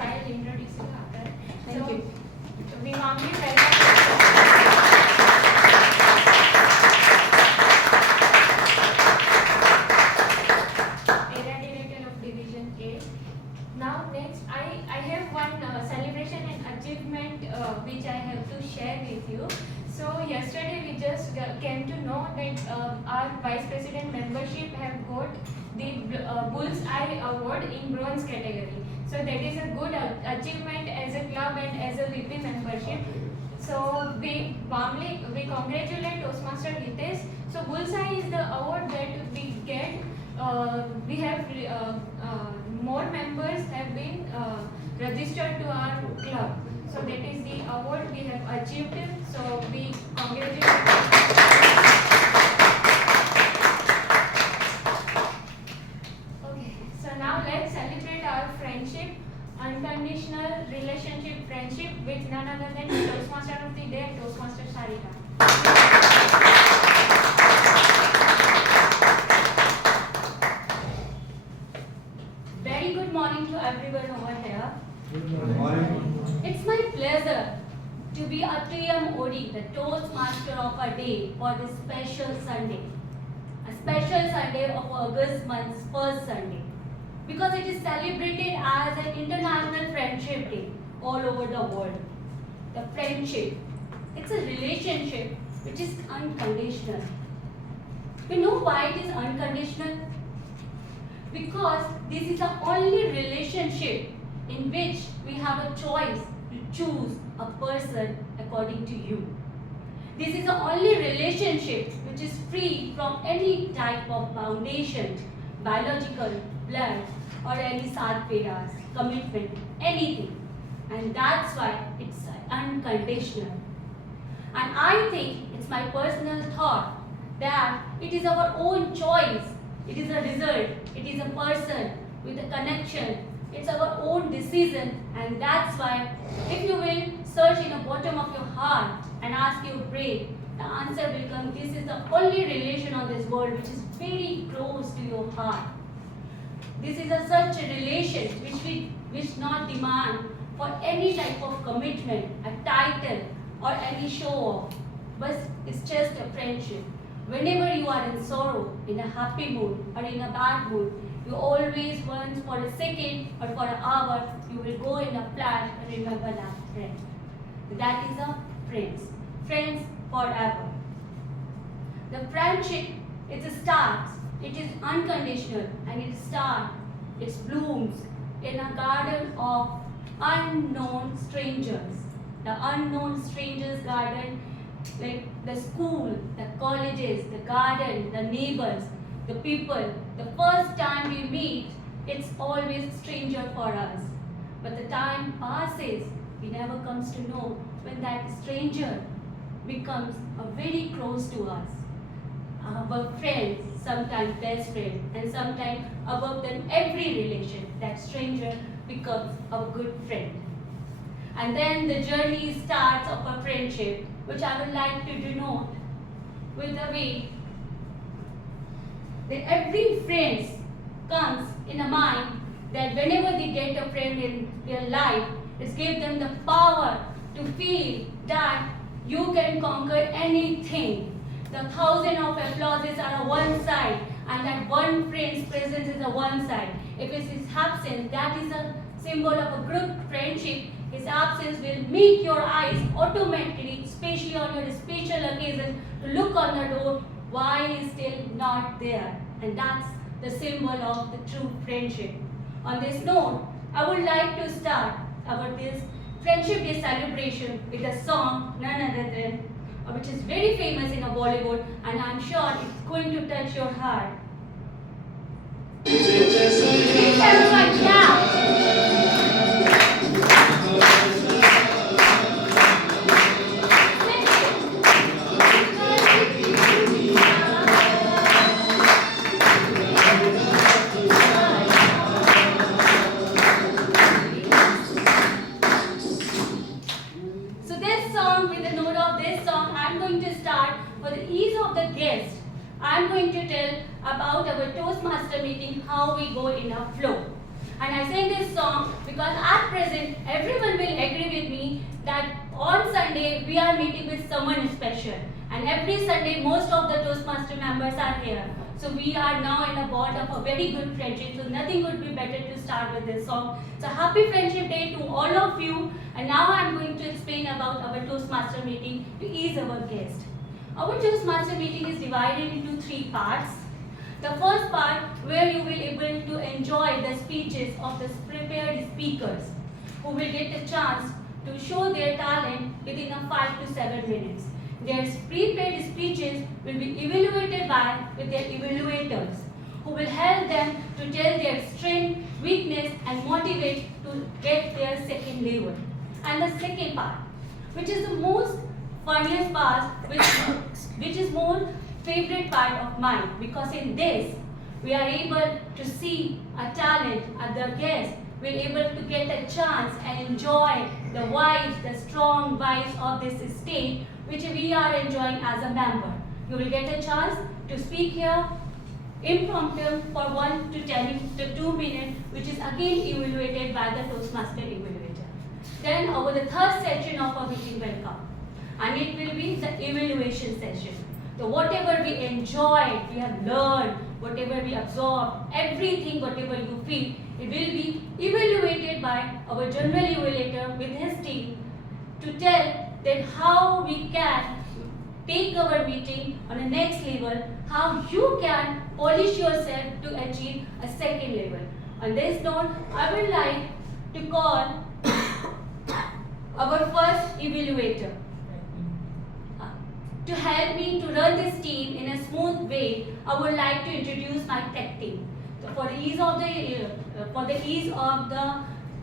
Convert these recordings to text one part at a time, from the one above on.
I'll introduce you after. Thank you. We warmly welcome Area Director of Division A. Now next, I have one celebration and achievement which I have to share with you. So yesterday we just came to know that our Vice President membership have got the Bull's Eye Award in bronze category. So that is a good achievement as a club and as a VP membership. So we congratulate Toastmaster Hitesh. So Bull's Eye is the award that we get. We have more members have been registered to our club. So that is the award we have achieved. So we congratulate. Okay, so now let's celebrate our friendship, unconditional relationship friendship with none other than Toastmaster of the Day, Toastmaster Sarita. Very good morning to everyone over here. Good morning. It's my pleasure to be a TMOD, the Toastmaster of our day for this special Sunday. A special Sunday of August month's first Sunday. Because it is celebrated as an International Friendship Day all over the world. The friendship, it's a relationship which is unconditional. You know why it is unconditional? Because this is the only relationship in which we have a choice to choose a person according to you. This is the only relationship which is free from any type of foundation, biological, blood, or any sadperas, commitment, anything. And that's why it's unconditional. And I think it's my personal thought that it is our own choice. It is a result. It is a person with a connection. It's our own decision, and that's why if you will search in the bottom of your heart and ask your brain, the answer will come. This is the only relation on this world which is very close to your heart. This is such a relation which not demand for any type of commitment, a title, or any show off, but it's just a friendship. Whenever you are in sorrow, in a happy mood, or in a bad mood, you always once for a second or for an hour, you will go in a flash and remember that friend. That is a friends. Friends forever. The friendship, it starts, it is unconditional, and it starts, it blooms in a garden of unknown strangers. The unknown strangers garden, like the school, the colleges, the garden, the neighbors, the people. The first time we meet, it's always stranger for us. But the time passes, we never comes to know when that stranger becomes a very close to us. Our friends, sometimes best friend, and sometimes above than every relation, that stranger becomes a good friend. And then the journey starts of a friendship, which I would like to denote with the way that every friend comes in a mind that whenever they get a friend in their life, it gives them the power to feel that you can conquer anything. The thousand of applauses are on one side, and that one friend's presence is on one side. If it is absent, that is a symbol of a group friendship. His absence will make your eyes automatically, especially on your special occasion, to look on the door while he is still not there. And that's the symbol of the true friendship. On this note, I would like to start our this Friendship Day celebration with a song, none other than, which is very famous in Bollywood, and I'm sure it's going to touch your heart. Please everyone clap. I'm going to tell about our Toastmaster meeting, how we go in a flow. And I sang this song because because at present everyone will agree with me that on Sunday we are meeting with someone special, and every Sunday most of the Toastmaster members are here. So we are now in a bond of a very good friendship. So nothing could be better to start with this song. So happy Friendship Day to all of you. And now I am going to explain about our Toastmaster meeting to ease our guest. Our Toastmaster meeting is divided into 3 parts. The first part where you will be able to enjoy the speeches of the prepared speakers who will get the chance to show their talent within a 5 to 7 minutes. Their prepared speeches will be evaluated with their evaluators who will help them to tell their strength, weakness and motivate to get their second level. And the second part, which is the most funniest part, which is more favorite part of mine, because in this we are able to see a talent at the guest will able to get a chance and enjoy the vibes, the strong vibes of this stage which we are enjoying as a member. You will get a chance to speak here impromptu for 1 to 10 to 2 minutes, which is again evaluated by the Toastmaster evaluator. Then over the third section of our meeting will come, and it will be the evaluation session. So whatever we enjoyed, we have learned, whatever we absorbed, everything, whatever you feel, it will be evaluated by our general evaluator with his team to tell that how we can take our meeting on the next level, how you can polish yourself to achieve a second level. On this note, I would like to call our first evaluator. To help me to run this team in a smooth way, I would like to introduce my tech team. So for the ease of the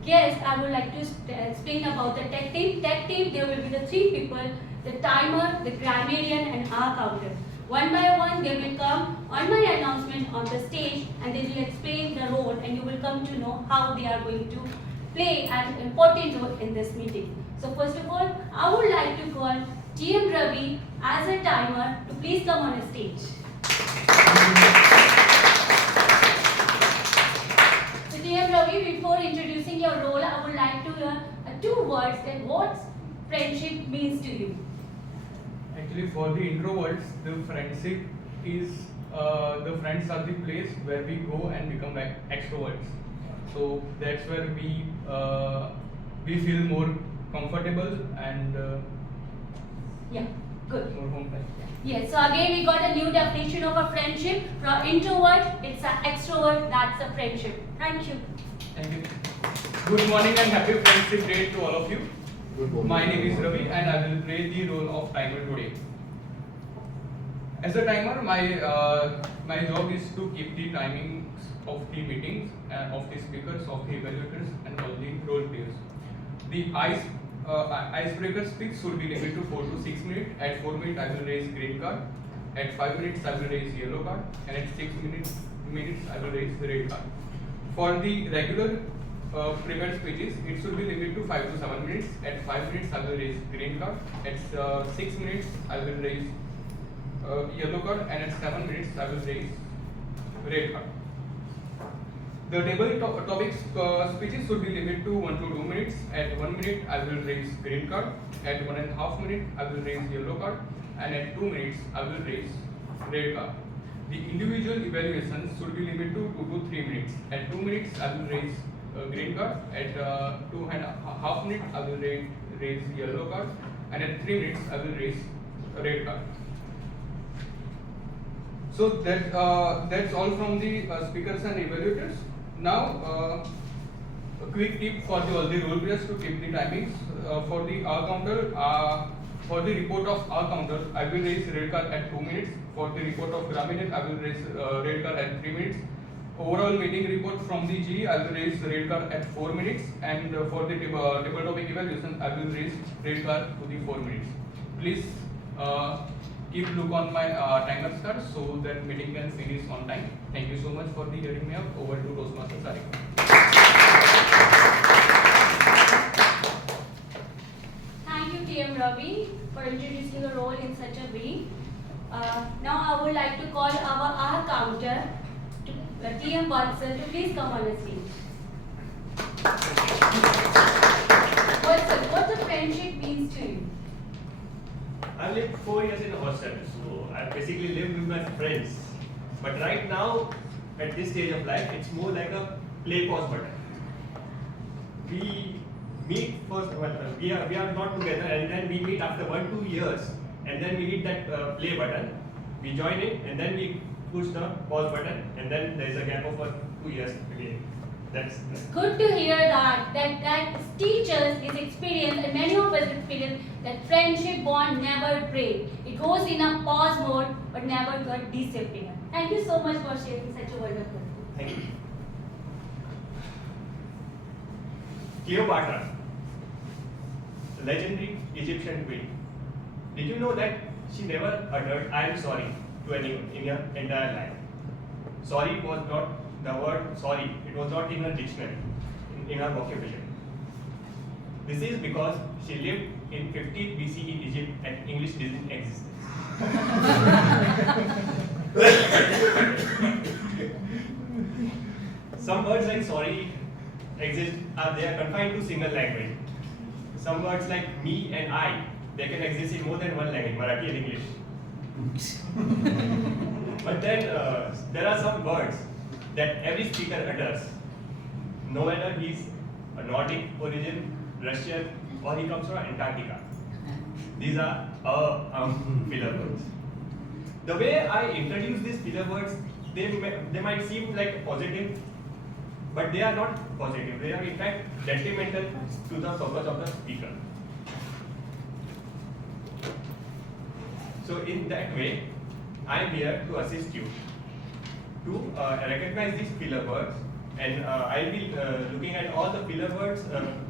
guest, I would like to explain about the tech team. Tech team, there will be the 3 people: the timer, the grammarian, and our counter. One by one, they will come on my announcement on the stage, and they will explain the role, and you will come to know how they are going to play an important role in this meeting. So first of all, I would like to call TM Ravi as a timer to please come on the stage. So TM Ravi, before introducing your role, I would like to hear 2 words that what friendship means to you. Actually, for the introverts, the friendship is the friends are the place where we go and become like extroverts. So that's where we feel more comfortable and Yeah, good. more home like. Yes, so again we got a new definition of a friendship. From introvert, it's an extrovert, that's a friendship. Thank you. Thank you. Good morning and happy Friendship Day to all of you. Good morning. My name is Ravi and I will play the role of timer today. As a timer, my job is to keep the timings of the meetings and of the speakers, of the evaluators and all the role players. The icebreaker speech should be limited to 4 to 6 minutes. At 4 minutes, I will raise green card. At 5 minutes, I will raise yellow card. And at 6 minutes, I will raise the red card. For the regular prepared speeches, it should be limited to 5 to 7 minutes. At 5 minutes, I will raise green card. At 6 minutes, I will raise yellow card. And at 7 minutes, I will raise red card. The table topics speeches should be limited to 1 to 2 minutes. At 1 minute, I will raise green card. At 1.5 minutes, I will raise yellow card. And at 2 minutes, I will raise red card. The individual evaluations should be limited to 2 to 3 minutes. At 2 minutes, I will raise green card. At 2.5 minutes, I will raise yellow card. And at 3 minutes, I will raise red card. So that's all from the speakers and evaluators. Now, a quick tip for all the role players to keep the timings. For the R counter, for the report of R counter, I will raise red card at 2 minutes. For the report of grammarian, I will raise red card at 3 minutes. Overall meeting report from the GE, I will raise red card at 4 minutes. And for the table topic evaluation, I will raise red card to the 4 minutes. Please keep look on my timer card so that meeting can finish on time. Thank you so much for the hearing me out. Over to Toastmaster Sarika. Thank you, TM Ravi, for introducing the role in such a way. Now I would like to call our R counter, TM Vatsal, to please come on the stage. I've lived 4 years in a hostel, so I basically lived with my friends. But right now, at this stage of life, it's more like a play pause button. We meet first, we are not together, and then we meet after 1-2 years, and then we hit that play button. We join in, and then we push the pause button, and then there is a gap of 2 years again. That's Good to hear that teachers is experience, and many of us experience that friendship bond never break. It goes in a pause mode but never got disappear. Thank you so much for sharing such a wonderful. Thank you. Cleopatra, the legendary Egyptian queen. Did you know that she never uttered "I am sorry" to anyone in her entire life? Sorry was not the word sorry. It was not in her dictionary, in her vocabulary. This is because she lived in 50 BCE Egypt and English didn't exist. Some words like sorry exist, they are confined to single language. Some words like me and I, they can exist in more than one language, Marathi and English. But then there are some words that every speaker utters, no matter he's a Nordic origin, Russian, or he comes from Antarctica. These are filler words. The way I introduce these filler words, they might seem like positive, but they are not positive. They are in fact detrimental to the purpose of the speaker. So in that way, I am here to assist you to recognize these filler words, and I'll be looking at all the filler words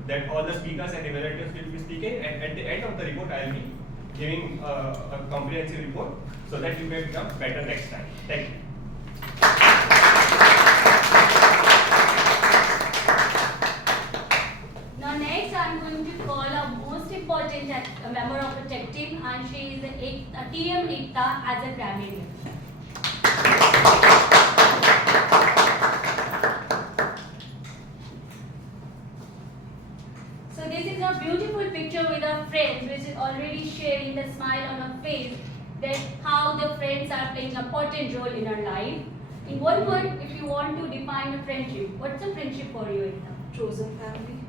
that all the speakers and evaluators will be speaking, and at the end of the report I'll be giving a comprehensive report so that you can become better next time. Thank you. Now next I'm going to call a most important member of the tech team, and she is a TM Ekta as a grammarian. So this is a beautiful picture with her friends, which is already sharing the smile on her face, that how the friends are playing an important role in her life. In one word, if you want to define a friendship, what's a friendship for you, Ekta? Chosen family.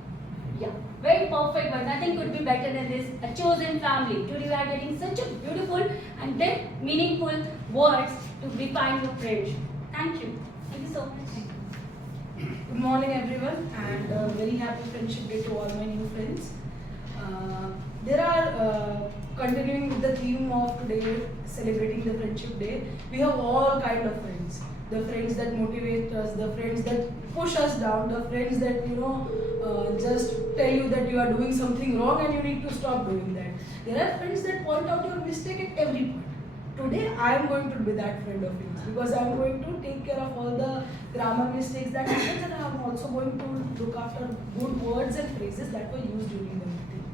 Yeah, very perfect, but nothing could be better than this. A chosen family. Today we are getting such a beautiful and then meaningful words to define your friendship. Thank you. Thank you so much. Good morning, everyone, and very happy Friendship Day to all my new friends. Continuing with the theme of today, celebrating the Friendship Day, we have all kind of friends. The friends that motivate us, the friends that push us down, the friends that just tell you that you are doing something wrong and you need to stop doing that. There are friends that point out your mistake at every point. Today I am going to be that friend of yours because I am going to take care of all the grammar mistakes that happen, and I am also going to look after good words and phrases that were used during the meeting.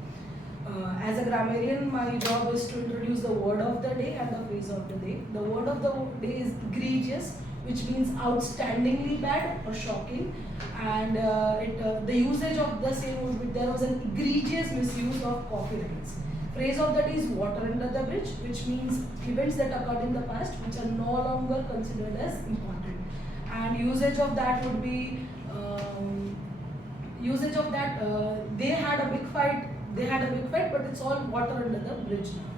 As a grammarian, my job is to introduce the word of the day and the phrase of the day. The word of the day is egregious, which means outstandingly bad or shocking, and the usage of the same would be there was an egregious misuse of copyrights. Phrase of the day is water under the bridge, which means events that occurred in the past which are no longer considered as important. And usage of that would be they had a big fight, but it's all water under the bridge now.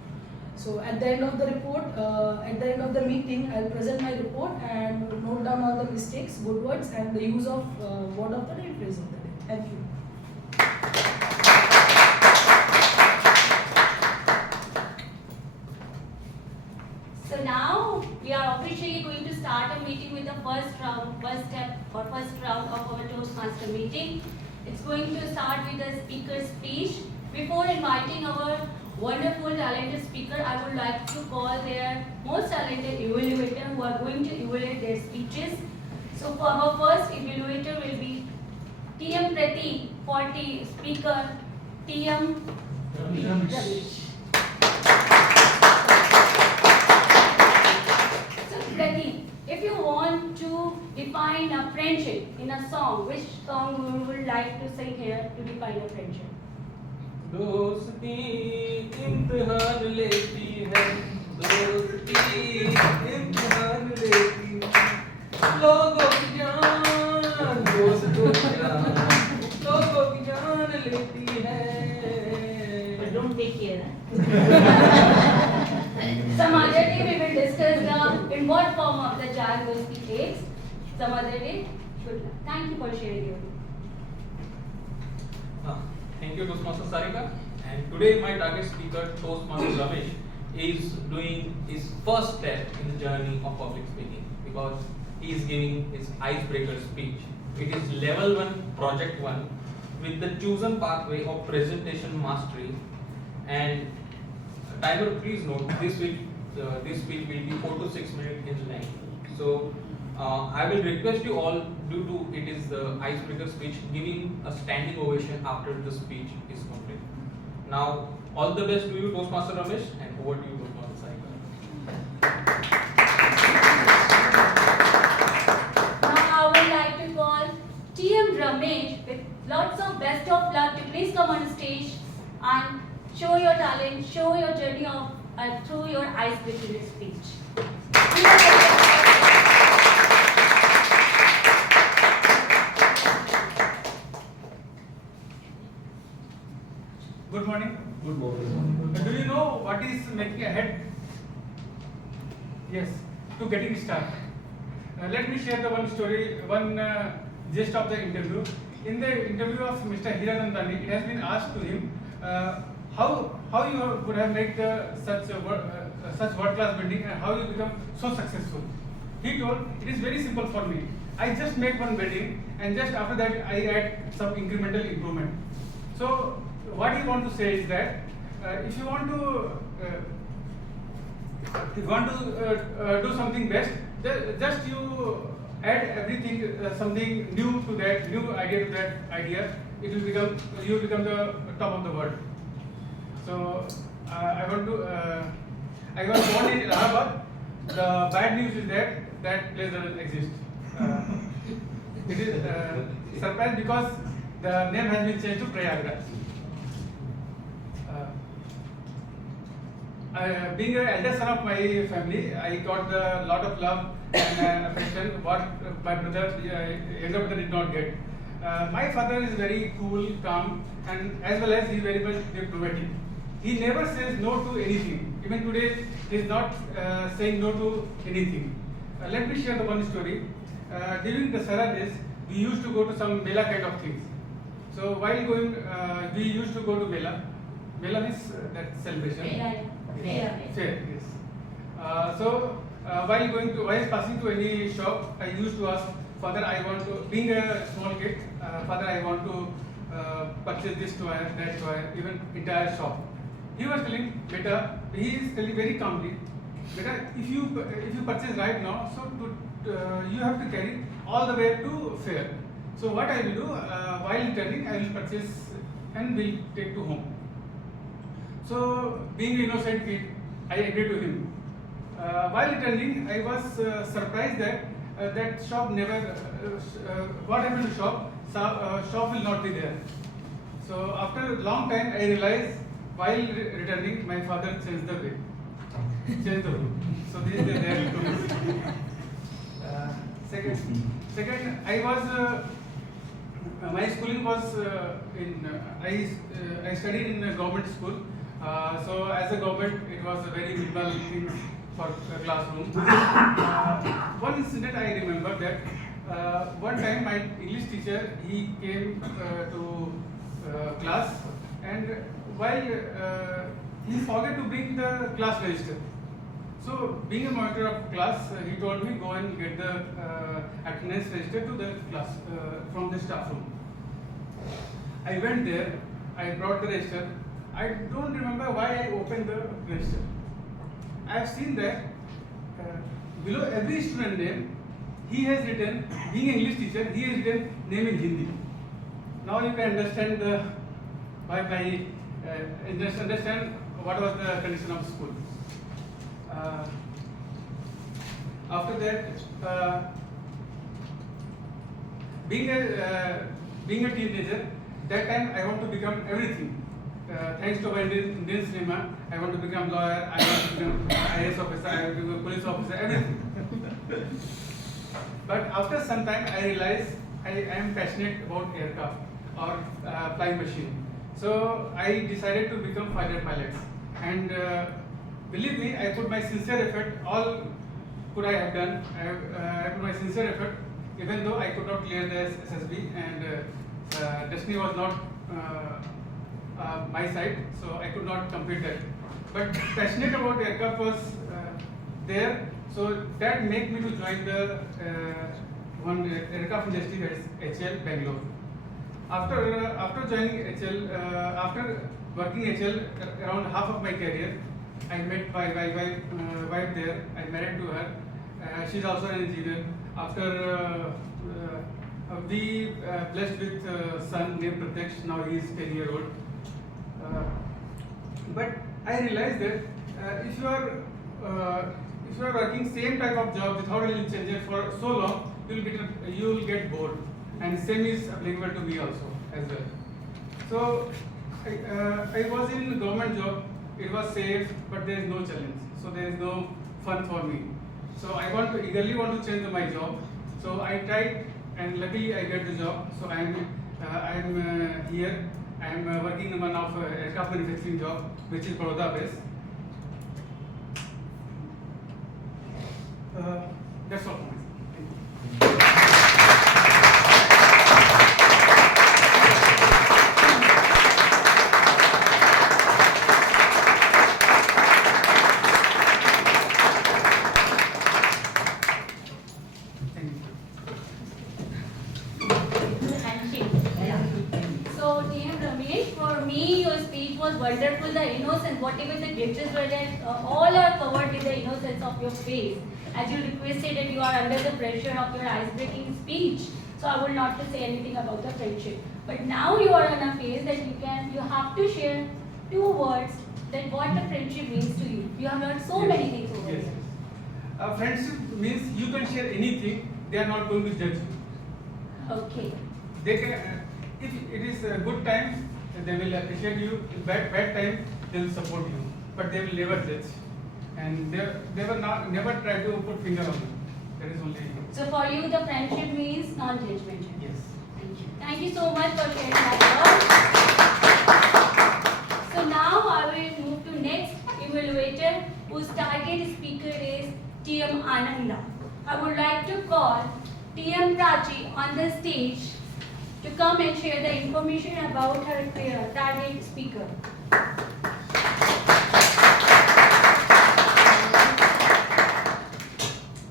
So at the end of the report, at the end of the meeting, I'll present my report and note down all the mistakes, good words, and the use of word of the day, phrase of the day. Thank you. So now we are officially going to start a meeting with the first round of our Toastmaster meeting. It's going to start with a speaker's speech. Before inviting our wonderful talented speaker, I would like to call their most talented evaluator who are going to evaluate their speeches. So for our first evaluator will be TM Prati for speaker TM Ramesh. So Prati, if you want to define a friendship in a song, which song you would like to sing here to define a friendship? दोस्ती इम्तिहान लेती है, दोस्ती इम्तिहान लेती है, लोगों की जान, दोस्तों की जान, लोगों की जान लेती है। Don't take care. Some other day we will discuss in what form of the jar dosti takes. Some other day. Good luck. Thank you for sharing your view. Thank you, Toastmaster Sarika. And today my target speaker, Toastmaster Ramesh, is doing his first step in the journey of public speaking because he is giving his icebreaker speech. It is level 1, project 1, with the chosen pathway of presentation mastery. And timer, please note this speech will be 4 to 6 minutes in length. So I will request you all, due to it is the icebreaker speech, giving a standing ovation after the speech is complete. Now, all the best to you, Toastmaster Ramesh, and over to you, Toastmaster Sarika. Now I would like to call TM Ramesh with lots of best of luck to please come on stage and show your talent, show your journey of through your icebreaker speech. Good morning. Good morning. Do you know what is making a head? Yes, to getting started. Let me share the one story, one gist of the interview. In the interview of Mr. Hiranandani, it has been asked to him how you would have made such world-class building and how you become so successful. He told, it is very simple for me. I just make one building and just after that I add some incremental improvement. So what he want to say is that if you want to do something best, just you add everything, something new to that, new idea to that idea. It will become, you will become the top of the world. So I was born in Allahabad. The bad news is that that place doesn't exist. It is surprised because the name has been changed to Prayagraj. Being an elder son of my family, I got a lot of love and affection what my brother, younger brother did not get. My father is very cool, calm, and as well as he is very much diplomatic. He never says no to anything. Even today, he is not saying no to anything. Let me share the one story. During the Dasara days, we used to go to some Mela kind of things. So while going, we used to go to Mela. Mela means that celebration. Fair, yes. While passing to any shop, I used to ask, Father, I want to, being a small kid, Father, I want to purchase this toy, that toy, even entire shop. He was telling, Beta, he is telling very calmly, Beta, if you purchase right now, so you have to carry all the way to fair. So what I will do, while returning, I will purchase and will take to home. So, being an innocent kid, I agreed to him. While returning, I was surprised that that shop never. What happened to shop? Shop will not be there. So after a long time, I realized while returning, my father changed the way, changed the route. So this is there too. Second, I was. My schooling was I studied in a government school. So as a government, it was a very minimal thing for a classroom. One incident I remember that one time my English teacher, he came to class, and while he forgot to bring the class register. So being a monitor of class, he told me go and get the attendance register to the class from the staff room. I went there, I brought the register. I don't remember why I opened the register. I have seen that below every student name, he has written, being an English teacher, he has written name in Hindi. Now you can understand understand what was the condition of school. After that, being a teenager, that time I want to become everything. thanks to my Indian cinema, I want to become lawyer, I want to become IAS officer, I want to become police officer, everything. But after some time, I realized I am passionate about aircraft or flying machine. So I decided to become fighter pilot. And believe me, I put my sincere effort. All could I have done. I put my sincere effort, even though I could not clear the SSB, and destiny was not my side, so I could not complete that. But passionate about aircraft was there, so that made me to join the one aircraft industry, that is HL Bangalore. After joining HL, after working HL around half of my career, I met my wife there. I married to her. She's also an engineer. After we blessed with son named Pratyaksh. Now he is 10-year-old. But I realized that if you are working same type of job without any changes for so long, you will get bored. And same is applicable to me also as well. So I was in government job. It was safe, but there is no challenge. So there is no fun for me. So I eagerly want to change my job. So I tried, and luckily I get the job. So I'm here. I'm working in one of aircraft manufacturing job, which is Baroda based. That's all. Thank you. So, dear Ramesh, for me, your speech was wonderful. The innocence, whatever the glitches were there, all are covered with the innocence of your face. As you requested that you are under the pressure of your ice-breaking speech, so I will not to say anything about the friendship. But now you are on a phase that you have to share 2 words that what the friendship means to you. You have learned so many things over Yes. here. Friendship means you can share anything. They are not going to judge you. Okay. They can, if it is a good time, they will appreciate you. In bad time, they will support you, but they will never judge, and they will never try to put finger on you. That is only. So for you, the friendship means non-judgmental. Yes. Thank you. Thank you so much for sharing that word. So now I will move to next evaluator, whose target speaker is TM Ananda. I would like to call TM Prachi on the stage to come and share the information about her target speaker.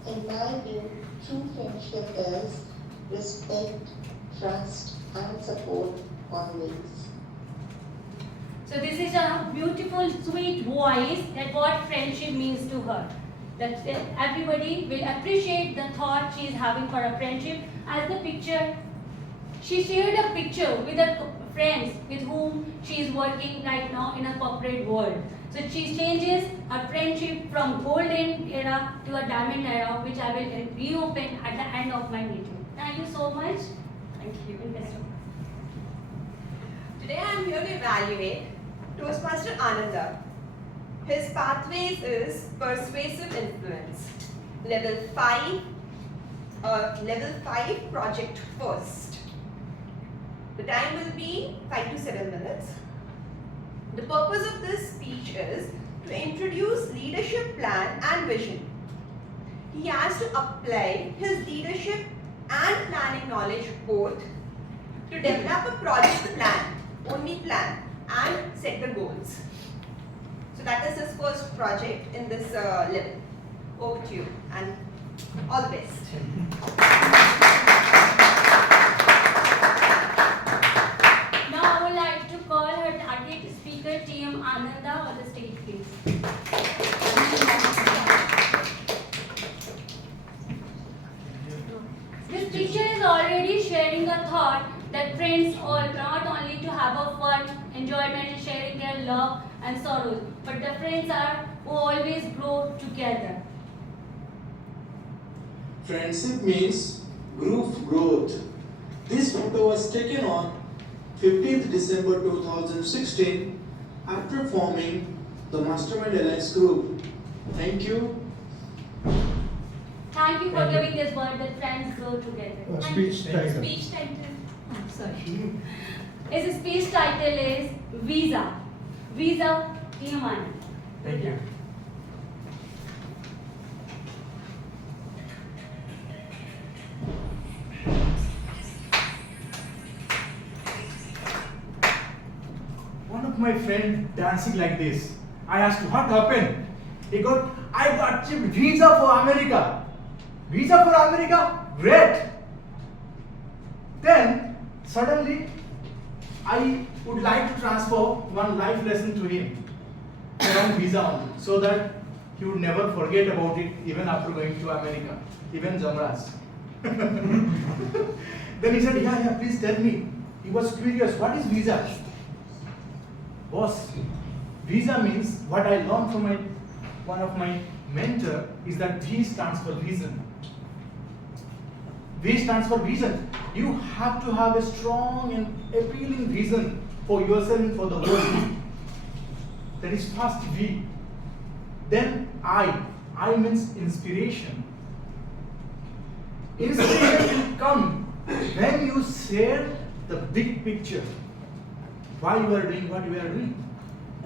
In my view, true friendship is respect, trust, and support always. So this is a beautiful, sweet voice that what friendship means to her. That everybody will appreciate the thought she is having for a friendship. As the picture, she shared a picture with her friends with whom she is working right now in a corporate world. So she changes her friendship from golden era to a diamond era, which I will reopen at the end of my meeting. Thank you so much. Thank you. And best of luck. Today I am here to evaluate Toastmaster Ananda. His pathways is persuasive influence. Level 5 project first. The time will be 5 to 7 minutes. The purpose of this speech is to introduce leadership plan and vision. He has to apply his leadership and planning knowledge both to develop a project plan, only plan, and set the goals. So that is his first project in this level. Over to you, and all the best. Now I would like to call her target speaker TM Ananda on the stage, please. This picture is already sharing a thought that friends are not only to have a fun, enjoyment and sharing their love and sorrows, but the friends are who always grow together. Friendship means group growth. This photo was taken on 15th December 2016 after forming the Mastermind Alliance group. Thank you. Thank you for giving this word that friends grow together. Speech title. Speech title. Oh, sorry. His speech title is Visa. Visa Human. Thank you. One of my friend dancing like this. I asked what happened. He got, I got achieved visa for America. Visa for America? Great. Then suddenly I would like to transfer one life lesson to him around visa only, so that he would never forget about it even after going to America, even Jamraj. Then he said, yeah, please tell me. He was curious, what is visa? Boss, visa means what I learned from one of my mentor is that V stands for vision. V stands for vision. You have to have a strong and appealing vision for yourself and for the world. That is first V. Then I means inspiration. Inspiration will come when you share the big picture. Why you are doing what you are doing.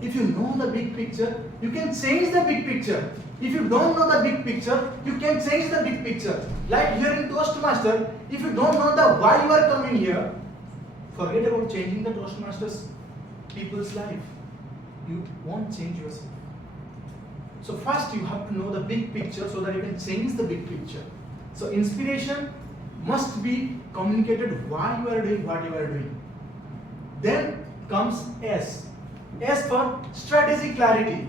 If you know the big picture, you can change the big picture. If you don't know the big picture, you can change the big picture. Like here in Toastmaster, if you don't know the why you are coming here, forget about changing the Toastmasters people's life. You won't change yourself. So first you have to know the big picture so that you can change the big picture. So inspiration must be communicated why you are doing what you are doing. Then comes S. S for strategy clarity.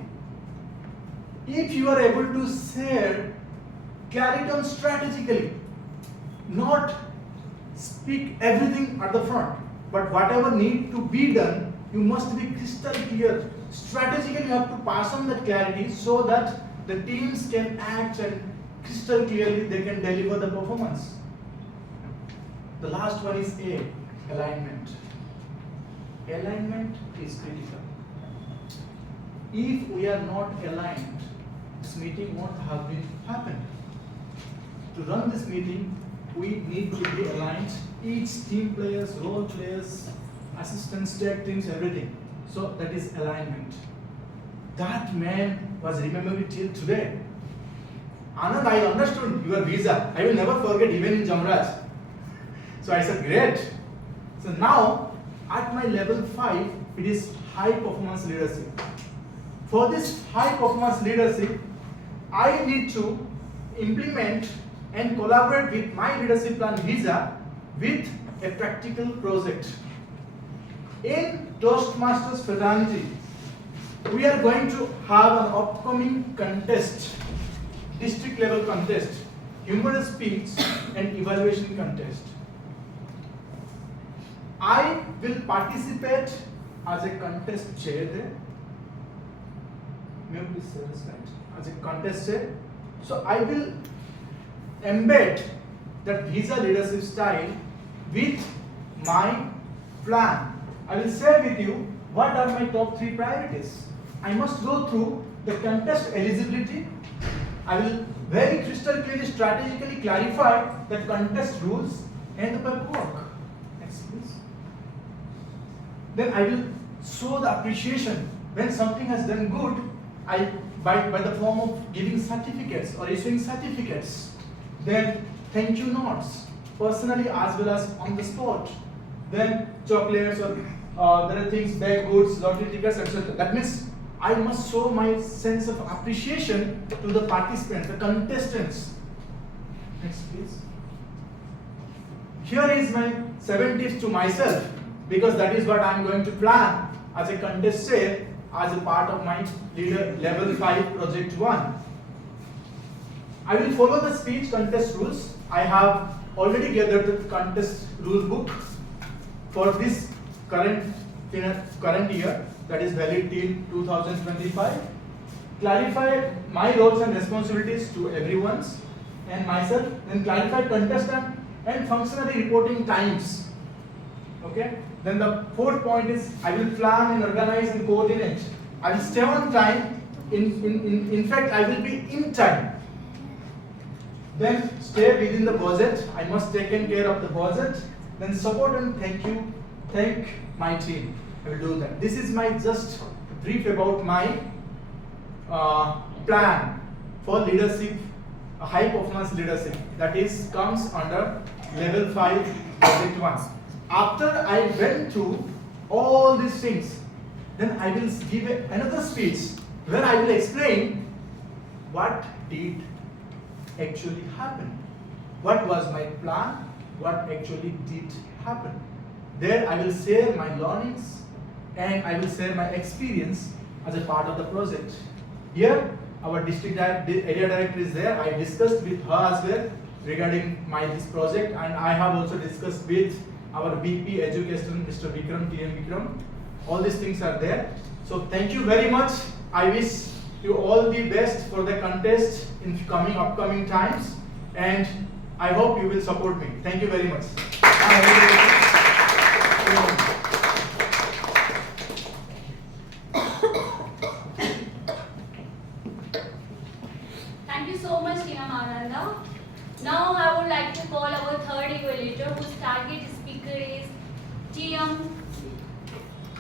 If you are able to share clarity on strategically, not speak everything at the front, but whatever need to be done, you must be crystal clear. Strategically, you have to pass on that clarity so that the teams can act and crystal clearly they can deliver the performance. The last one is A, alignment. Alignment is critical. If we are not aligned, this meeting won't have been happened. To run this meeting, we need to be aligned. Each team players, role players, assistants, tech teams, everything. So that is alignment. That man was remembered till today. Anand, I understood your visa. I will never forget even in Jamraj. So I said, great. So now, at my level 5, it is high performance leadership. For this high performance leadership, I need to implement and collaborate with my leadership plan visa with a practical project. In Toastmasters fraternity, we are going to have an upcoming contest, district level contest, humorous speech and evaluation contest. I will participate as a contest chair there. May I please share the slide? As a contest chair. So I will embed that visa leadership style with my plan. I will share with you what are my top 3 priorities. I must go through the contest eligibility. I will very crystal clearly strategically clarify the contest rules and the paperwork. Next please. Then I will show the appreciation when something has done good. By the form of giving certificates or issuing certificates. Then thank you notes, personally as well as on the spot. Then chocolates or there are things, bag goods, lottery tickets, etc. That means I must show my sense of appreciation to the participants, the contestants. Next please. Here is my 7 tips to myself, because that is what I am going to plan as a contest chair as a part of my leader level 5 project 1. I will follow the speech contest rules. I have already gathered the contest rule book for this current year, that is valid till 2025. Clarify my roles and responsibilities to everyone's and myself, then clarify contestant and functionary reporting times. Okay. Then the fourth point is I will plan and organize and coordinate. I will stay on time. In fact, I will be in time. Then stay within the budget. I must take care of the budget. Then support and thank my team. I will do that. This is my just brief about my plan for leadership, high performance leadership. That is comes under level 5 project 1. After I went through all these things, then I will give another speech where I will explain what did actually happen. What was my plan? What actually did happen? There I will share my learnings and I will share my experience as a part of the project. Here our district area director is there. I discussed with her as well regarding this project, and I have also discussed with our VP Education, Mr. Vikram, TM Vikram. All these things are there. So thank you very much. I wish you all the best for the contest in upcoming times, and I hope you will support me. Thank you very much. Thank you so much, TM Ananda. Now I would like to call our third evaluator, whose target speaker is TM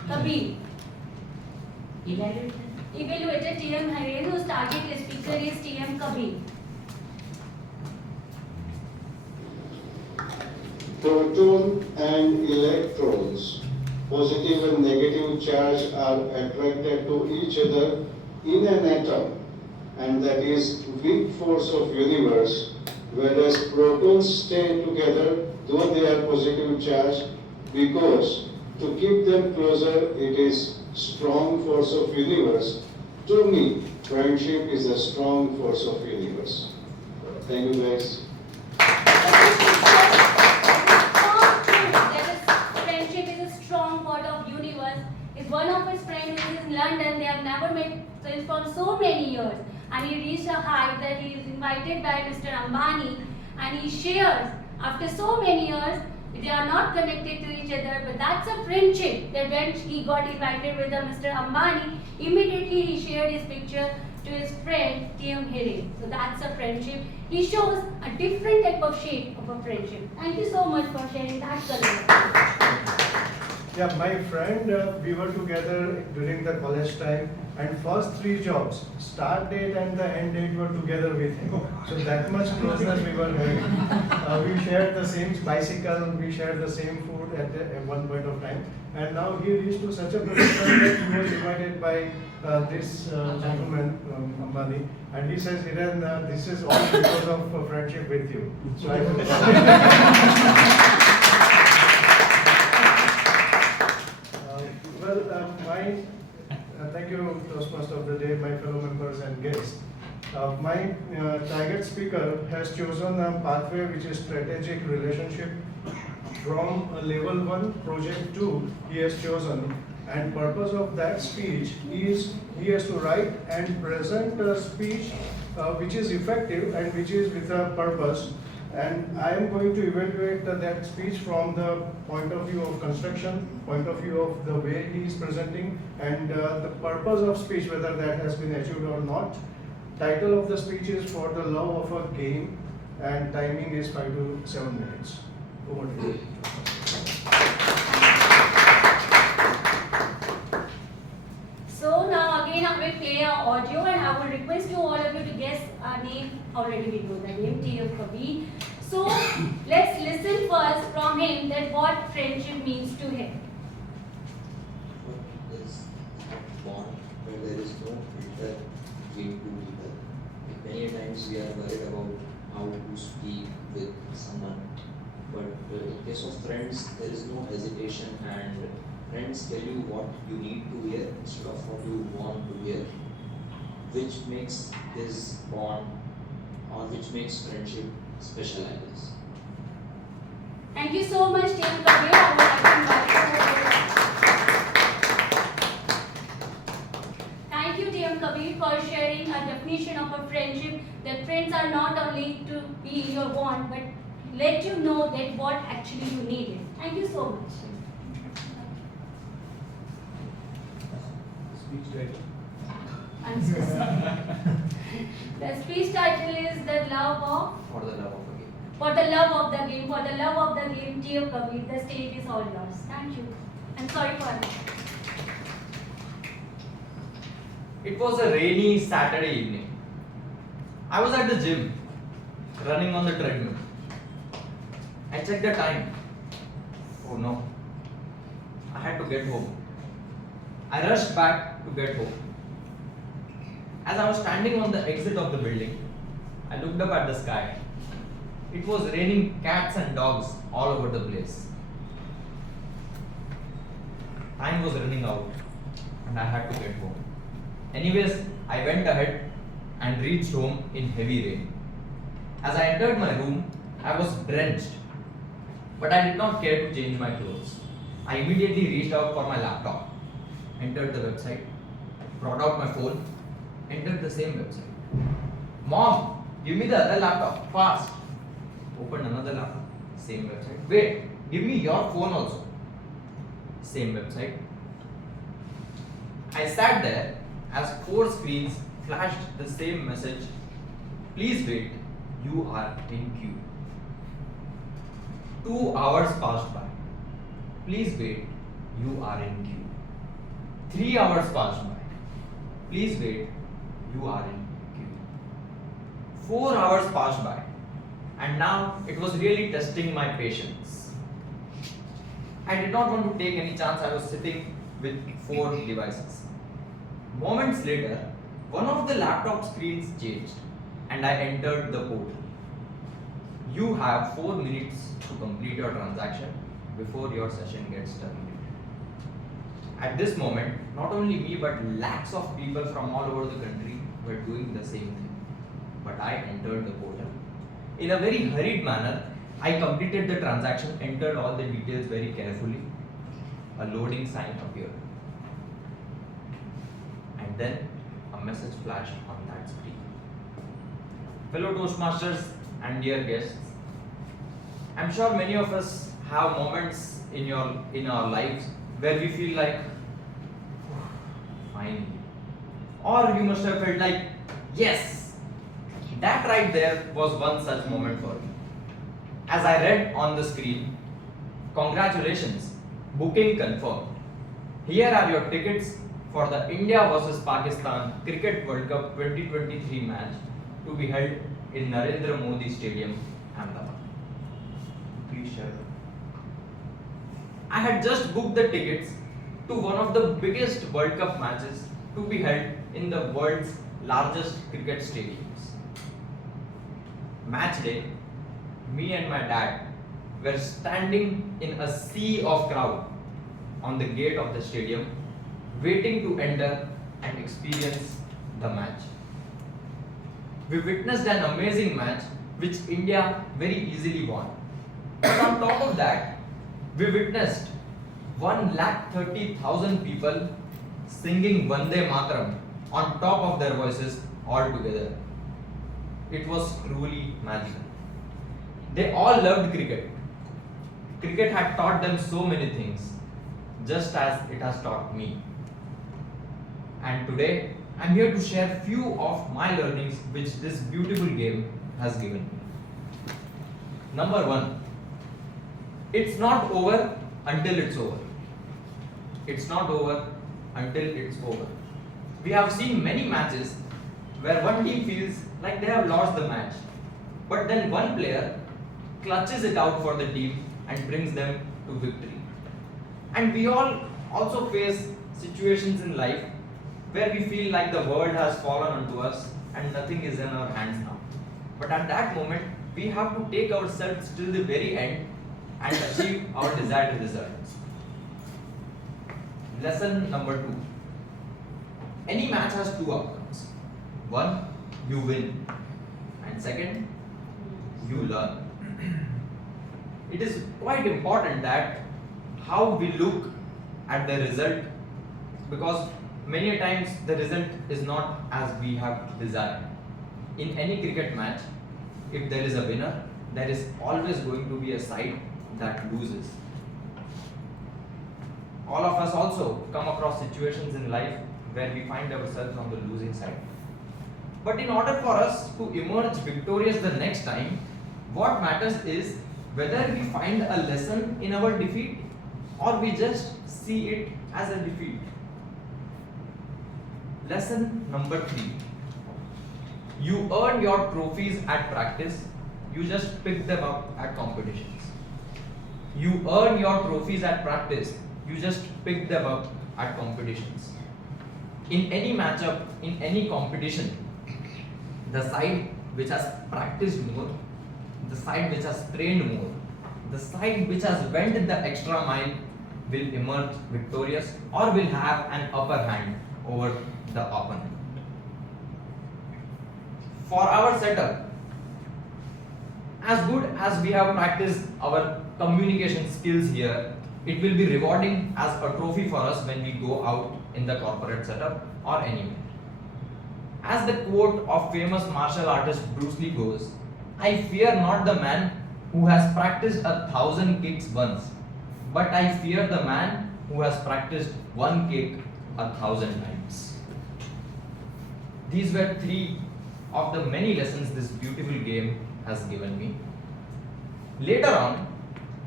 Kabir. Evaluator TM Haren, whose target speaker is TM Kabir. Proton and electrons, positive and negative charge, are attracted to each other in an atom, and that is weak force of universe, whereas protons stay together though they are positive charge, because to keep them closer it is strong force of universe. To me, friendship is a strong force of universe. Thank you guys. Friendship is a strong part of universe. If one of his friends is in London, they have never met for so many years, and he reached a height that he is invited by Mr. Ambani, and he shares after so many years. They are not connected to each other, but that's a friendship that when he got invited with Mr. Ambani, immediately he shared his picture to his friend TM Haren. So that's a friendship. He shows a different type of shape of a friendship. Thank you so much for sharing that color. Yeah, my friend, we were together during the college time, and first 3 jobs, start date and the end date were together with him. So that much closeness we were having. We shared the same bicycle, we shared the same food at one point of time. And now he reached to such a position that he was invited by this gentleman, Ambani, and he says, Hiran, this is all because of friendship with you. So I thank you, Toastmaster of the Day, my fellow members and guests. My target speaker has chosen a pathway which is strategic relationship. From level 1, project 2, he has chosen, and purpose of that speech is he has to write and present a speech which is effective and which is with a purpose. And I am going to evaluate that speech from the point of view of construction, point of view of the way he is presenting, and the purpose of speech, whether that has been achieved or not. Title of the speech is For the Love of a Game, and timing is 5 to 7 minutes. Over to you. So now again I will play our audio, and I will request you all of you to guess our name. Already we know the name, TM Kabir. So let's listen first from him that what friendship means to him. What is a bond where there is no filter between two people? Many times we are worried about how to speak with someone, but in case of friends, there is no hesitation, and friends tell you what you need to hear instead of what you want to hear, which makes this bond or which makes friendship special, I guess. Thank you so much, TM Kabir. I would like to invite you. Thank you, TM Kabir, for sharing a definition of a friendship, that friends are not only to be in your bond, but let you know that what actually you need. Thank you so much. speech title? I'm so sorry. The speech title is The Love of, For the love of a game. for the love of the game, for the love of the game, dear Kabir, the stage is all yours. Thank you. I'm sorry for that. It was a rainy Saturday evening. I was at the gym, running on the treadmill. I checked the time. Oh no. I had to get home. I rushed back to get home. As I was standing on the exit of the building, I looked up at the sky. It was raining cats and dogs all over the place. Time was running out and I had to get home. Anyways, I went ahead and reached home in heavy rain. As I entered my room, I was drenched, but I did not care to change my clothes. I immediately reached out for my laptop, entered the website, brought out my phone, entered the same website. Mom, give me the other laptop, fast. Opened another laptop, same website. Wait, give me your phone also. Same website. I sat there as 4 screens flashed the same message. Please wait, you are in queue. 2 hours passed by. Please wait, you are in queue. 3 hours passed by. Please wait, you are in queue. 4 hours passed by. And now it was really testing my patience. I did not want to take any chance. I was sitting with 4 devices. Moments later, one of the laptop screens changed and I entered the portal. You have 4 minutes to complete your transaction before your session gets terminated. At this moment, not only me but lakhs of people from all over the country were doing the same thing. But I entered the portal. In a very hurried manner, I completed the transaction, entered all the details very carefully. A loading sign appeared. And then a message flashed on that screen. Fellow Toastmasters and dear guests, I'm sure many of us have moments in our lives where we feel like, finally. Or you must have felt like, yes. That right there was one such moment for me. As I read on the screen, congratulations, booking confirmed. Here are your tickets for the India vs Pakistan Cricket World Cup 2023 match to be held in Narendra Modi Stadium, Ahmedabad. Please share. I had just booked the tickets to one of the biggest World Cup matches to be held in the world's largest cricket stadiums. Match day, me and my dad were standing in a sea of crowd on the gate of the stadium, waiting to enter and experience the match. We witnessed an amazing match which India very easily won. But on top of that, we witnessed 130,000 people singing Vande Mataram on top of their voices all together. It was truly magical. They all loved cricket. Cricket had taught them so many things, just as it has taught me. And today, I'm here to share few of my learnings which this beautiful game has given me. Number 1, it's not over until it's over. It's not over until it's over. We have seen many matches where one team feels like they have lost the match, but then one player clutches it out for the team and brings them to victory. And we all also face situations in life where we feel like the world has fallen onto us and nothing is in our hands now. But at that moment, we have to take ourselves till the very end and achieve our desired results. Lesson number 2. Any match has 2 outcomes. 1, you win. And second, you learn. It is quite important that how we look at the result, because many times the result is not as we have desired. In any cricket match, if there is a winner, there is always going to be a side that loses. All of us also come across situations in life where we find ourselves on the losing side. But in order for us to emerge victorious the next time, what matters is whether we find a lesson in our defeat or we just see it as a defeat. Lesson number 3. You earn your trophies at practice, you just pick them up at competitions. You earn your trophies at practice, you just pick them up at competitions. In any matchup, in any competition, the side which has practiced more, the side which has trained more, the side which has went the extra mile will emerge victorious or will have an upper hand over the opponent. For our setup, as good as we have practiced our communication skills here, it will be rewarding as a trophy for us when we go out in the corporate setup or anywhere. As the quote of famous martial artist Bruce Lee goes, I fear not the man who has practiced 1,000 kicks once, but I fear the man who has practiced one kick 1,000 times. These were 3 of the many lessons this beautiful game has given me. Later on,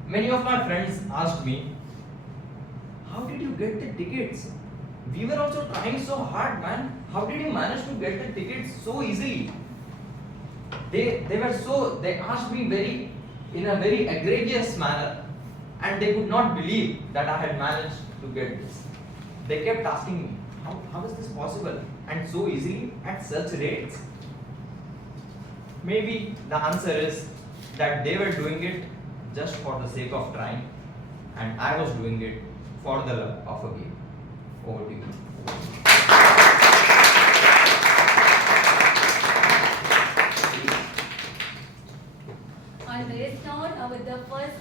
many of my friends asked me, how did you get the tickets? We were also trying so hard, man. How did you manage to get the tickets so easily? They asked me in a very egregious manner, and they could not believe that I had managed to get this. They kept asking me, how is this possible? And so easily at such rates? Maybe the answer is that they were doing it just for the sake of trying, and I was doing it for the love of a game. Over to you. On this note, with the first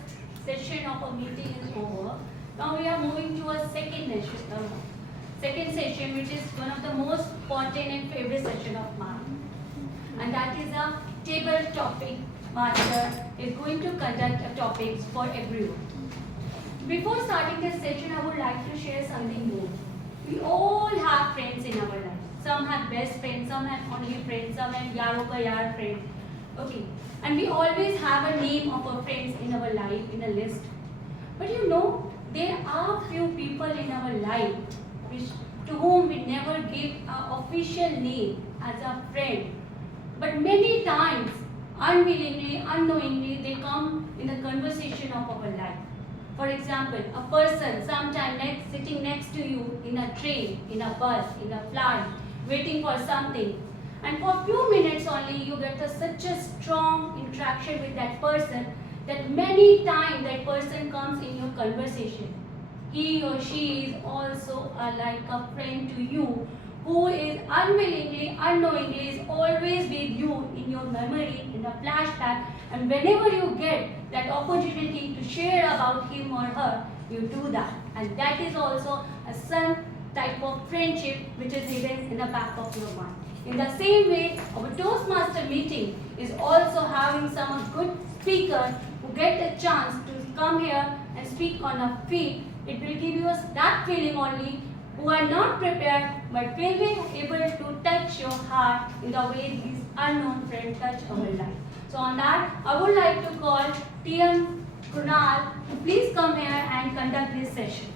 session of our meeting is over. Now we are moving to a second session, which is one of the most important and favorite session of mine. And that is a table topic. Master is going to conduct a topics for everyone. Before starting this session, I would like to share something more. We all have friends in our life. Some have best friends, some have only friends, some have yaro ka yar friend. Okay. And we always have a name of our friends in our life in a list. But you know, there are few people in our life to whom we never give an official name as a friend. But many times, unwillingly, unknowingly, they come in the conversation of our life. For example, a person sometime sitting next to you in a train, in a bus, in a flight, waiting for something. And for a few minutes only, you get such a strong interaction with that person that many times that person comes in your conversation. He or she is also like a friend to you, who is unwillingly, unknowingly is always with you in your memory, in a flashback, and whenever you get that opportunity to share about him or her, you do that. And that is also some type of friendship which is hidden in the back of your mind. In the same way, our Toastmaster meeting is also having some good speakers who get a chance to come here and speak on a field. It will give you that feeling only, who are not prepared but will be able to touch your heart in the way these unknown friends touch our life. So on that, I would like to call TM Kunal to please come here and conduct this session.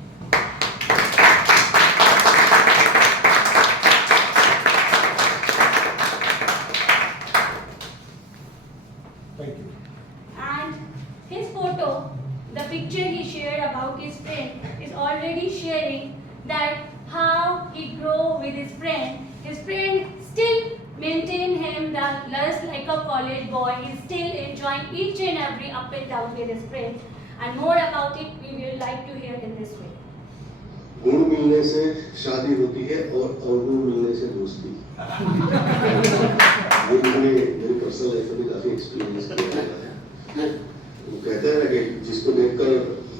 Thank you. And his photo, the picture he shared about his friend, is already sharing that how he grew with his friend. His friend still maintain him just like a college boy. He's still enjoying each and every up and down with his friends. And more about it, we will like to hear in this way. गुण मिलने से शादी होती है और अवगुण मिलने से दोस्ती। ये मैंने मेरी पर्सनल लाइफ में काफी एक्सपीरियंस किया है। वो कहते हैं ना कि जिसको देखकर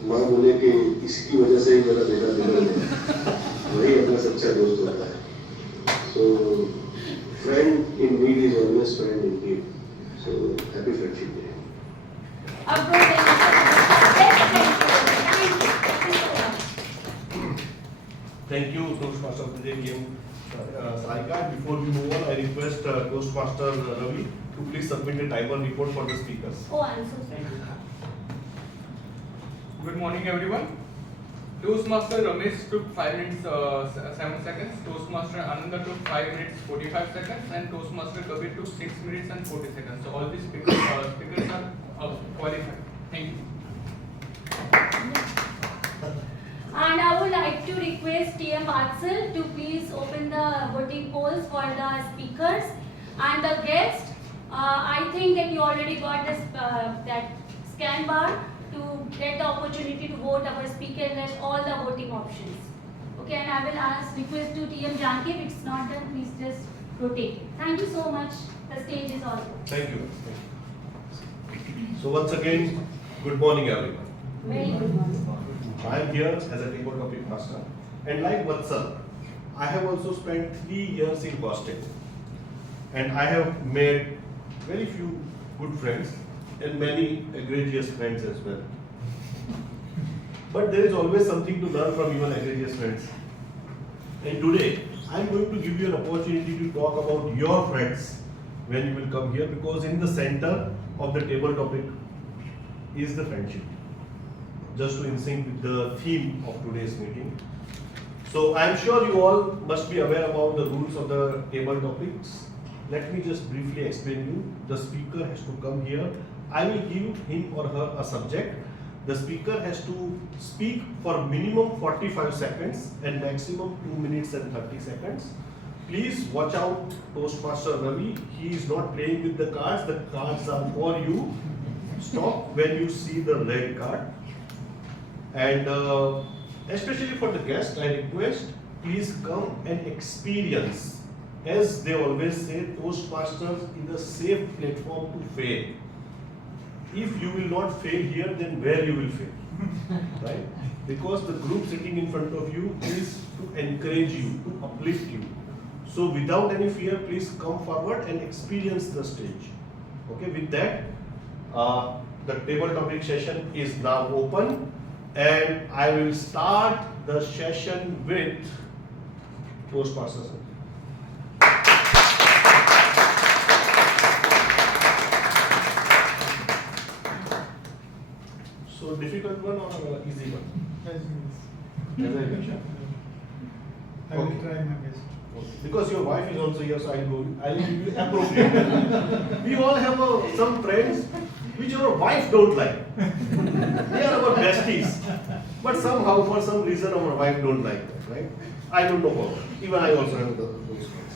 माँ बोले कि इसकी वजह से ही मेरा बेटा बिगड़ गया, वही अपना सच्चा दोस्त होता है। So friend in need is always friend in need. So happy friendship day. Thank you. you, Toastmaster of the day, PM Sarika. Before we move on, I request Toastmaster Ravi to please submit a timer report for the speakers. Oh, I'm so sorry. Good morning, everyone. Toastmaster Ramesh took 5 minutes 7 seconds. Toastmaster Ananda took 5 minutes 45 seconds, and Toastmaster Kabir took 6 minutes and 40 seconds. So all these speakers are qualified. Thank you. And I would like to request TM Vatsal to please open the voting polls for the speakers and the guests. I think that you already got this that scan bar to get the opportunity to vote our speaker and all the voting options. Okay, and I will request to TM Janki, if it's not done, please just rotate. Thank you so much. The stage is all yours. Thank you. So once again, good morning everyone. Very good morning. I am here as a table topic master, and like Vatsal, I have also spent 3 years in Boston, and I have made very few good friends and many egregious friends as well. But there is always something to learn from even egregious friends. And today, I am going to give you an opportunity to talk about your friends when you will come here, because in the center of the table topic is the friendship. Just to in sync with the theme of today's meeting. So I am sure you all must be aware about the rules of the table topics. Let me just briefly explain you. The speaker has to come here. I will give him or her a subject. The speaker has to speak for minimum 45 seconds and maximum 2 minutes and 30 seconds. Please watch out, Toastmaster Ravi. He is not playing with the cards. The cards are for you. Stop when you see the red card. And especially for the guest, I request, please come and experience. As they always say, Toastmasters is a safe platform to fail. If you will not fail here, then where you will fail, right? Because the group sitting in front of you is to encourage you, to uplift you. So without any fear, please come forward and experience the stage. Okay, with that, the table topic session is now open. And I will start the session with Toastmasters. So difficult one or easy one? As I mentioned. I will try my best. Okay. Because your wife is also here, so I will give you appropriate. We all have some friends which our wife don't like. They are our besties. But somehow, for some reason, our wife don't like that, right? I don't know how. Even I also have those friends.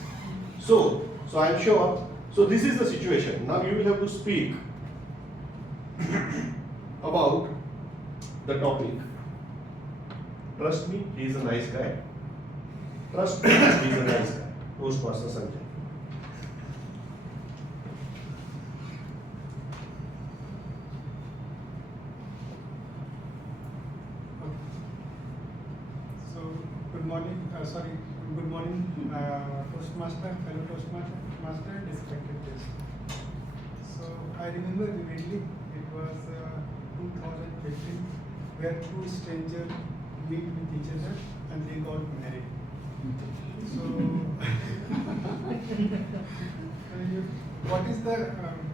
So I'm sure. So this is the situation. Now you will have to speak about the topic. Trust me, he is a nice guy. Trust me, he is a nice guy. Toastmaster Sanjay. Good morning, Toastmaster, fellow Toastmaster, respected guests. So I remember vividly, it was 2015, where two strangers meet with each other and they got married. So, what is the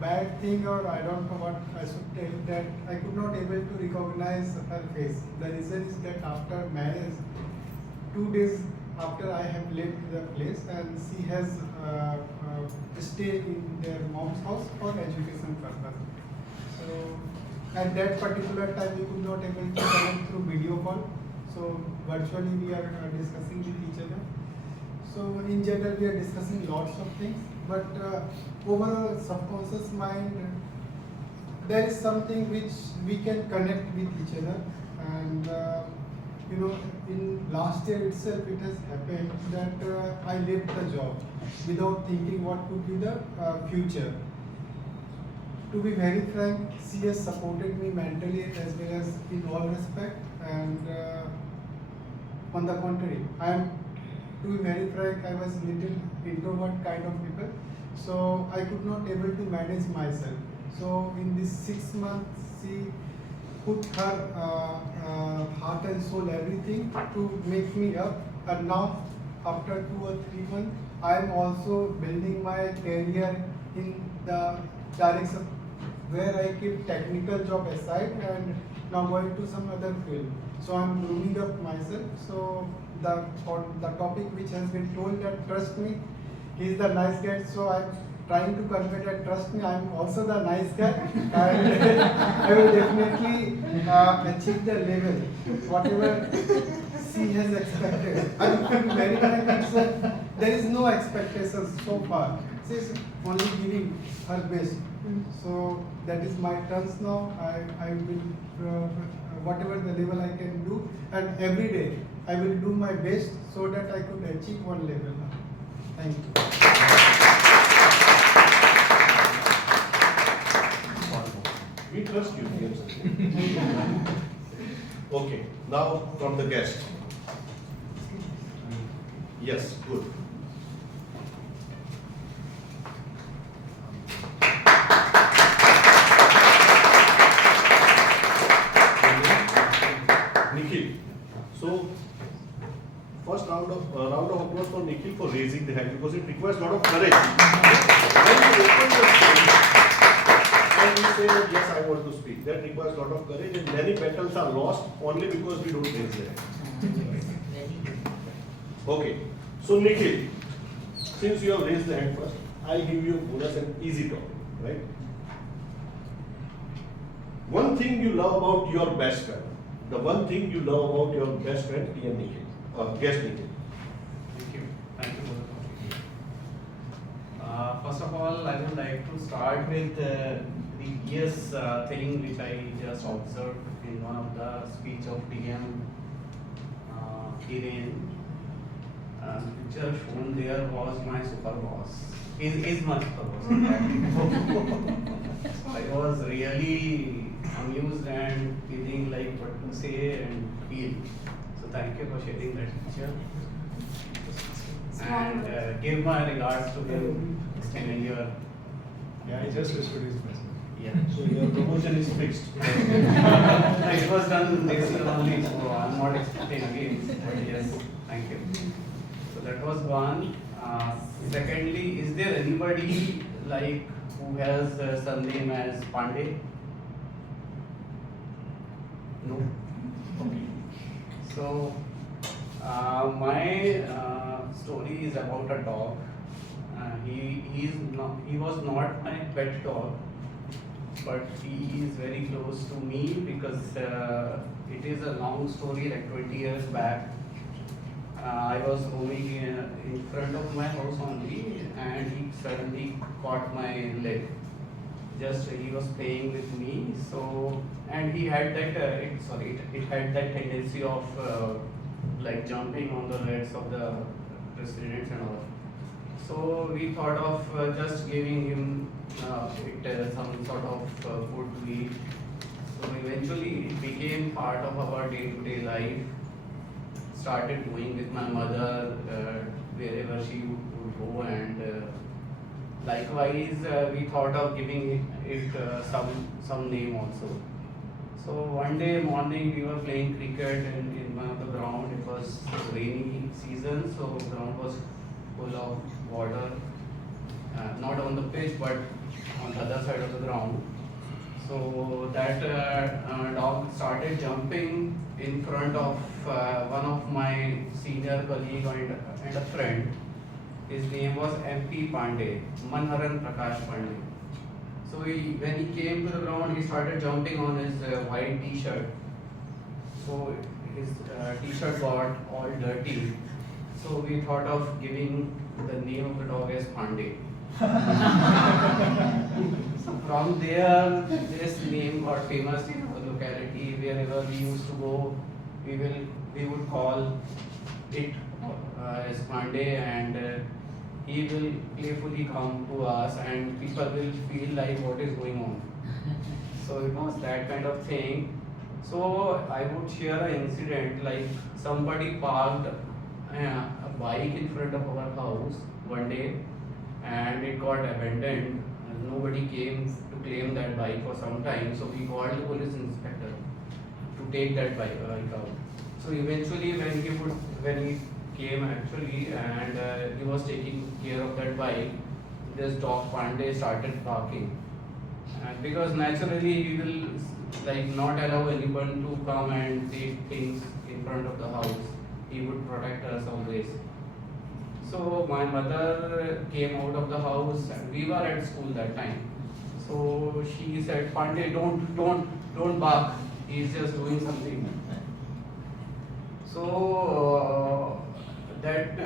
bad thing, or I don't know what I should tell, that I could not able to recognize her face. The reason is that after marriage, 2 days after I have left the place, and she has stayed in their mom's house for education purpose. So at that particular time we could not able to connect through video call. So virtually we are discussing with each other. So in general we are discussing lots of things, but over a subconscious mind there is something which we can connect with each other. And in last year itself it has happened that I left the job without thinking what could be the future. To be very frank, she has supported me mentally as well as in all respect, and on the contrary, to be very frank, I was little introvert kind of people, so I could not able to manage myself. So in this 6 months, she put her heart and soul, everything, to make me up And now, after 2 or 3 months, I am also building my career in the direction where I keep technical job aside and now going to some other field. So I'm grooming up myself. So the topic which has been told that trust me, he is the nice guy. So I'm trying to convey that trust me, I'm also the nice guy, and I will definitely achieve the level whatever she has expected. I'm very frank, there is no expectations so far. She is only giving her best. So that is my turns now. I will whatever the level I can do, and every day I will do my best so that I could achieve one level. Thank you. We trust you, Okay, now from the guest. Yes, good. Nikhil. So, first round of applause for Nikhil for raising the hand because it requires a lot of courage. When you open your story and you say that yes, I want to speak, that requires a lot of courage, and many battles are lost only because we don't raise the hand. Okay, so Nikhil, since you have raised the hand first, I'll give you a bonus and easy topic, right? One thing you love about your best friend. The one thing you love about your best friend, dear Nikhil, guest Nikhil. Thank you. Thank you for the topic. First of all, I would like to start with the previous thing which I just observed in one of the speech of PM Kiran. Picture shown there was my super boss. Is my super boss. So I was really amused and feeling like what to say and feel. So thank you for sharing that picture. And give my regards to him in your. Yeah, I just received his message. Yeah. So your promotion is fixed. It was done this year only, so I'm not expecting again. But yes, thank you. So that was one. Secondly, is there anybody like who has surname as Pandey? No. Okay. So my story is about a dog. He was not my pet dog, but he is very close to me because it is a long story. Like 20 years back, I was roaming in front of my house only, and he suddenly caught my leg. Just he was playing with me, so and he had that it had that tendency of like jumping on the legs of the residents and all. So we thought of just giving him some sort of food to eat. So eventually it became part of our day-to-day life. Started going with my mother wherever she would go, and likewise we thought of giving it some name also. So one day morning we were playing cricket in one of the ground. It was rainy season, so ground was full of water, not on the pitch but on the other side of the ground. So that dog started jumping in front of one of my senior colleague and a friend. His name was MP Pandey, Manharan Prakash Pandey. So when he came to the ground, he started jumping on his white t-shirt. So his t-shirt got all dirty. So we thought of giving the name of the dog as Pandey. So from there, this name got famous in our locality. Wherever we used to go, we would call it as Pandey, and he will playfully come to us, and people will feel like what is going on. So it was that kind of thing. So I would share an incident like somebody parked a bike in front of our house one day, and it got abandoned. Nobody came to claim that bike for some time, so we called the police inspector to take that bike out. So eventually when he came actually, and he was taking care of that bike. This dog Pandey started barking, and because naturally he will like not allow anyone to come and take things in front of the house. He would protect us always. So my mother came out of the house, and we were at school that time. So she said, Pandey, don't bark. He's just doing something. So that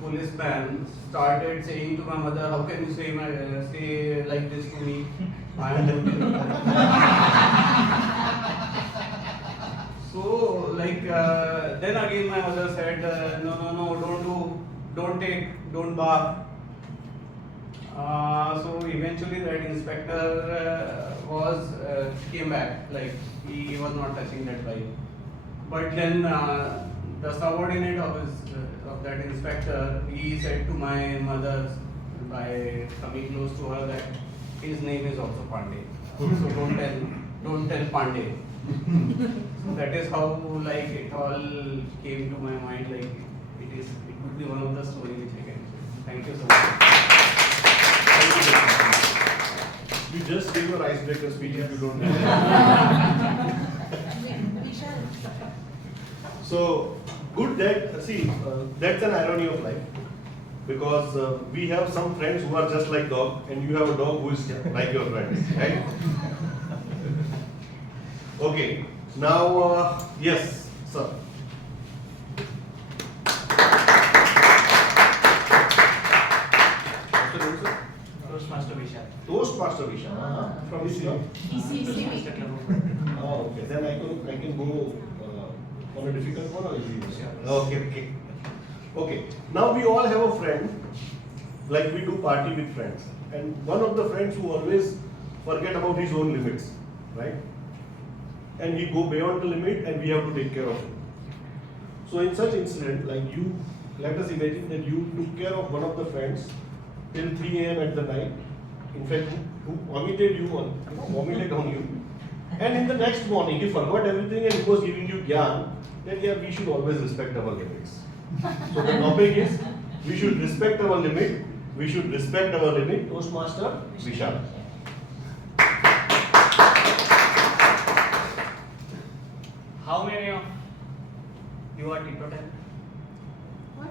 policeman started saying to my mother, how can you say like this to me? I am doing So like then again my mother said, no, don't bark. So eventually that inspector came back, like he was not touching that bike. But then the subordinate of that inspector, he said to my mother by coming close to her that his name is also Pandey. So don't tell Pandey. So that is how like it all came to my mind, like it could be one of the stories which I can share. Thank you so much. You just gave your icebreaker speech if you don't know. So good that, see, that's an irony of life, because we have some friends who are just like dog, and you have a dog who is like your friend, right? Okay, now yes, sir. Toastmaster Vishal. Toastmaster Vishal. From which club? Toastmaster Club. Oh, okay. Then I can go on a difficult one or easy one? Okay. Okay. Now we all have a friend, like we do party with friends, and one of the friends who always forget about his own limits, right? And he go beyond the limit, and we have to take care of him. So in such incident, like you, let us imagine that you took care of one of the friends till 3 a.m. at the night. In fact, who vomited on you. And in the next morning, he forgot everything and he was giving you gyan. Then yeah, we should always respect our limits. So the topic is, we should respect our limit. We should respect our limit. Toastmaster Vishal. How many of you are teetotal? What?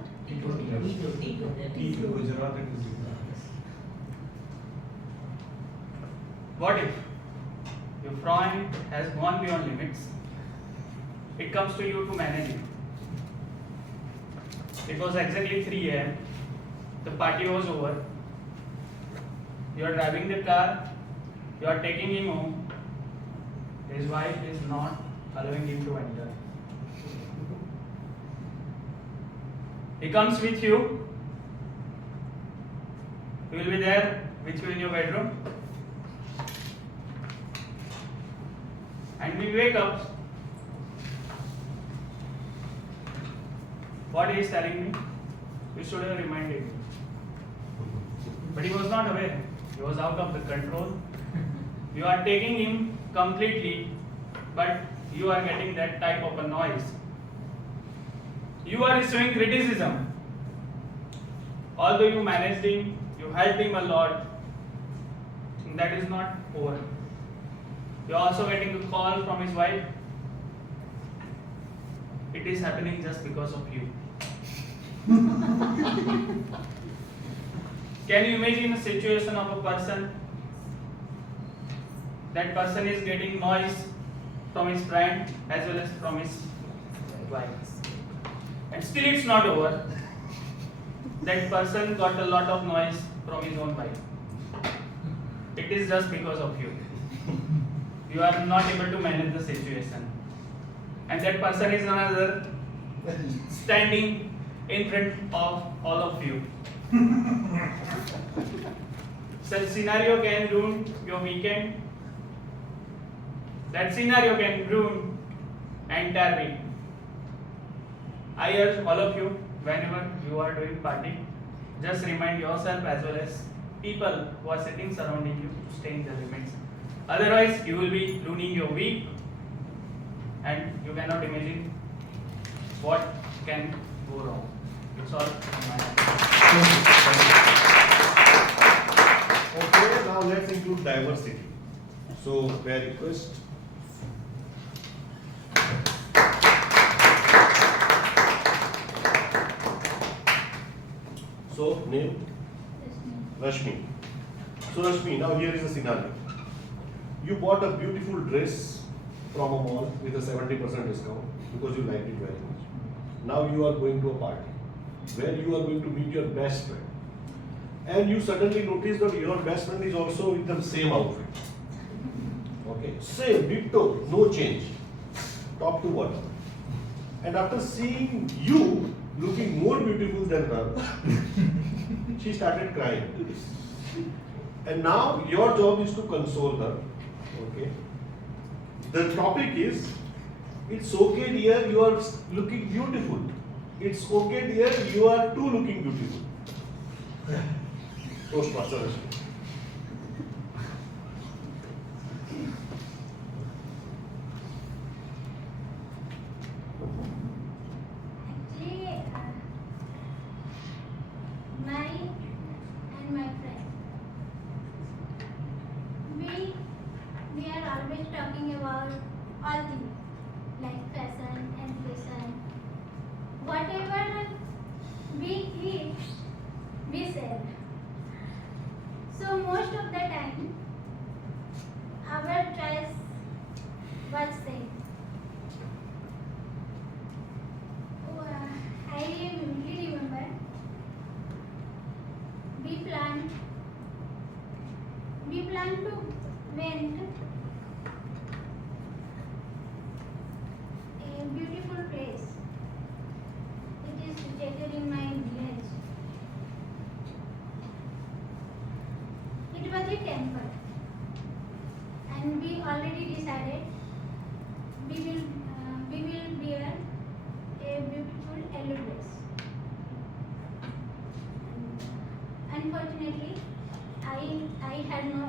What if your friend has gone beyond limits? It comes to you to manage it. It was exactly 3 a.m. The party was over. You are driving the car. You are taking him home. His wife is not allowing him to enter. He comes with you. He will be there with you in your bedroom. And we wake up. What he is telling me, we should have reminded him. But he was not aware. He was out of the control. You are taking him completely, but you are getting that type of a noise. You are receiving criticism. Although you managed him, you helped him a lot, that is not over. You are also getting a call from his wife. It is happening just because of you. Can you imagine a situation of a person? That person is getting noise from his friend as well as from his wife. And still it's not over. That person got a lot of noise from his own wife. It is just because of you. You are not able to manage the situation. And that person is another standing in front of all of you. Such scenario can ruin your weekend. That scenario can ruin entire week. I urge all of you, whenever you are doing party, just remind yourself as well as people who are sitting surrounding you to stay in the limits. Otherwise, you will be ruining your week, and you cannot imagine what can go wrong. It's all from my end. Okay, now let's include diversity. So, may I request? So, name? Rashmi. So, Rashmi, now here is a scenario. You bought a beautiful dress from a mall with a 70% discount because you liked it very much. Now you are going to a party where you are going to meet your best friend. And you suddenly notice that your best friend is also with the same outfit. Okay, same, ditto, no change, top to bottom. And after seeing you looking more beautiful than her, she started crying. And now your job is to console her. Okay. The topic is, it's okay dear, you are looking beautiful. It's okay dear, you are too looking beautiful. Toastmaster. Actually, my and my friend, we are always talking about all things like fashion, education, whatever we eat, we sell. So most of the time, our choice was same. I vividly remember we planned to went a beautiful place. It is situated in my village. It was a temple, and we already decided we will wear a beautiful yellow dress. And unfortunately, I had no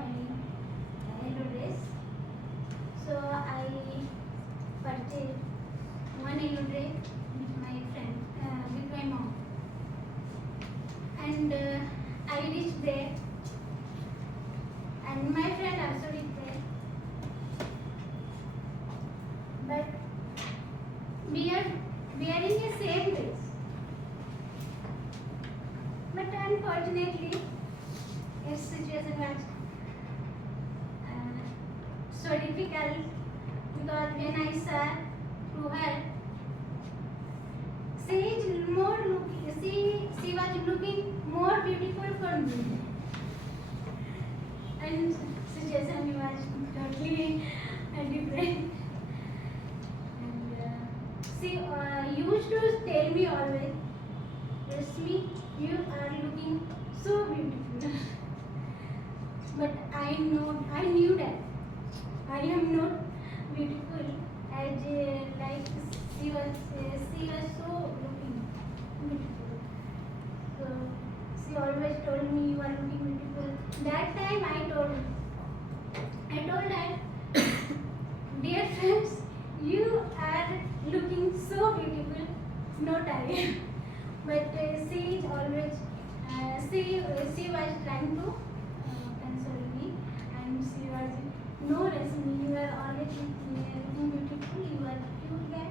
yellow dress, so I purchased one yellow dress with my friend, with my mom, and I reached there, and my friend also reached there, but we are wearing the same dress. But unfortunately, its situation was so difficult because when I saw to her, she was looking more beautiful for me, and situation was totally different. And she used to tell me always, Rashmi, you are looking so beautiful. But I knew that I am not beautiful as like she was so looking beautiful. So she always told me you are looking beautiful. That time I told her, dear friends, you are looking so beautiful, not I. But she always, she was trying to console me, and she was, no Rashmi, you are always looking beautiful, you are cute guy.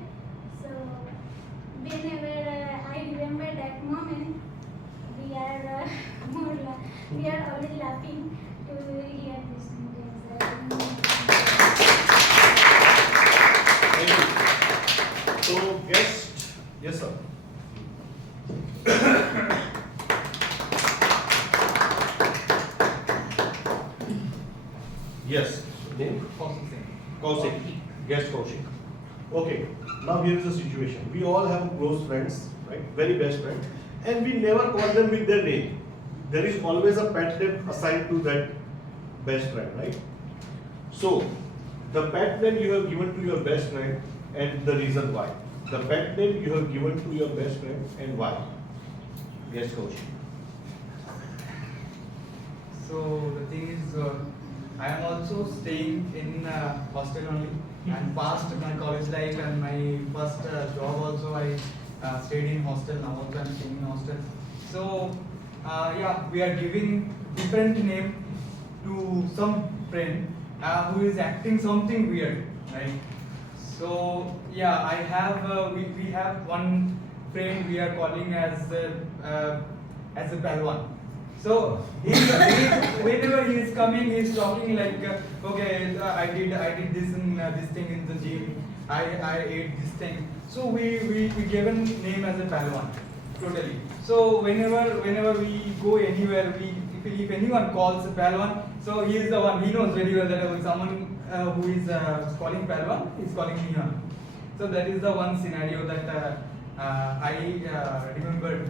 So whenever I remember that moment, we are always laughing to hear this sentence. Thank you. So, guest, yes sir. Yes. Name? Kaushik. Guest Kaushik. Okay. Now here is the situation. We all have close friends, right? Very best friend, and we never call them with their name. There is always a pet name assigned to that best friend, right? So, the pet name you have given to your best friend and the reason why. The pet name you have given to your best friend and why. Yes, Kaushik. So the thing is, I am also staying in hostel only, and past my college life and my first job also I stayed in hostel. Now also I'm staying in hostel. So yeah, we are giving different name to some friend who is acting something weird, right? So yeah, I have we have one friend we are calling as a Palwan. So whenever he is coming, he is talking like, okay, I did this and this thing in the gym. I ate this thing. So we gave a name as a Palwan, totally. So whenever we go anywhere, if anyone calls a Palwan, so he is the one. He knows very well that someone who is calling Palwan is calling me on. So that is the one scenario that I remembered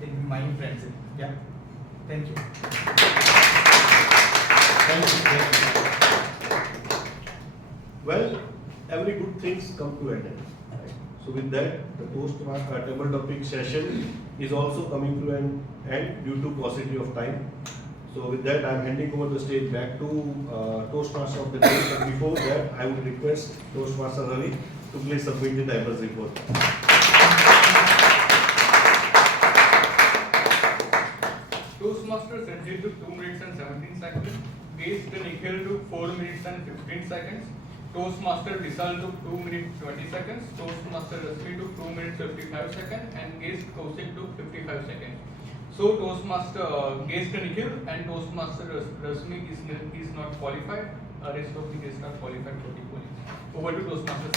in my friendship. Yeah. Thank you. Thank you. Well, every good things come to an end. Right? So with that, the table topic session is also coming to an end due to paucity of time. So with that, I am handing over the stage back to Toastmaster of the day. But before that, I would request Toastmaster Ravi to please submit the diverse report. Toastmasters ended to 2 minutes and 17 seconds. Guest Nikhil to 4 minutes and 15 seconds. Toastmaster Vishal to 2 minutes 20 seconds. Toastmaster Rasmi to 2 minutes 55 seconds. And guest Kaushik to 55 seconds. So Toastmaster guest Nikhil and Toastmaster Rasmi is not qualified. Rest of the guests are qualified for the polling. Over to Toastmaster.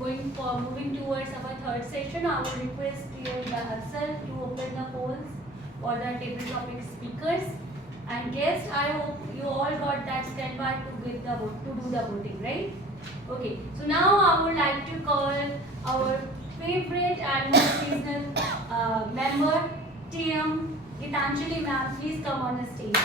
Before moving towards our third session, I would request you yourself to open the polls for the table topic speakers and guests. I hope you all got that standby to do the voting, right? Okay. So now I would like to call our favorite and most seasonal member, TM Gitanjali ma'am. Please come on the stage.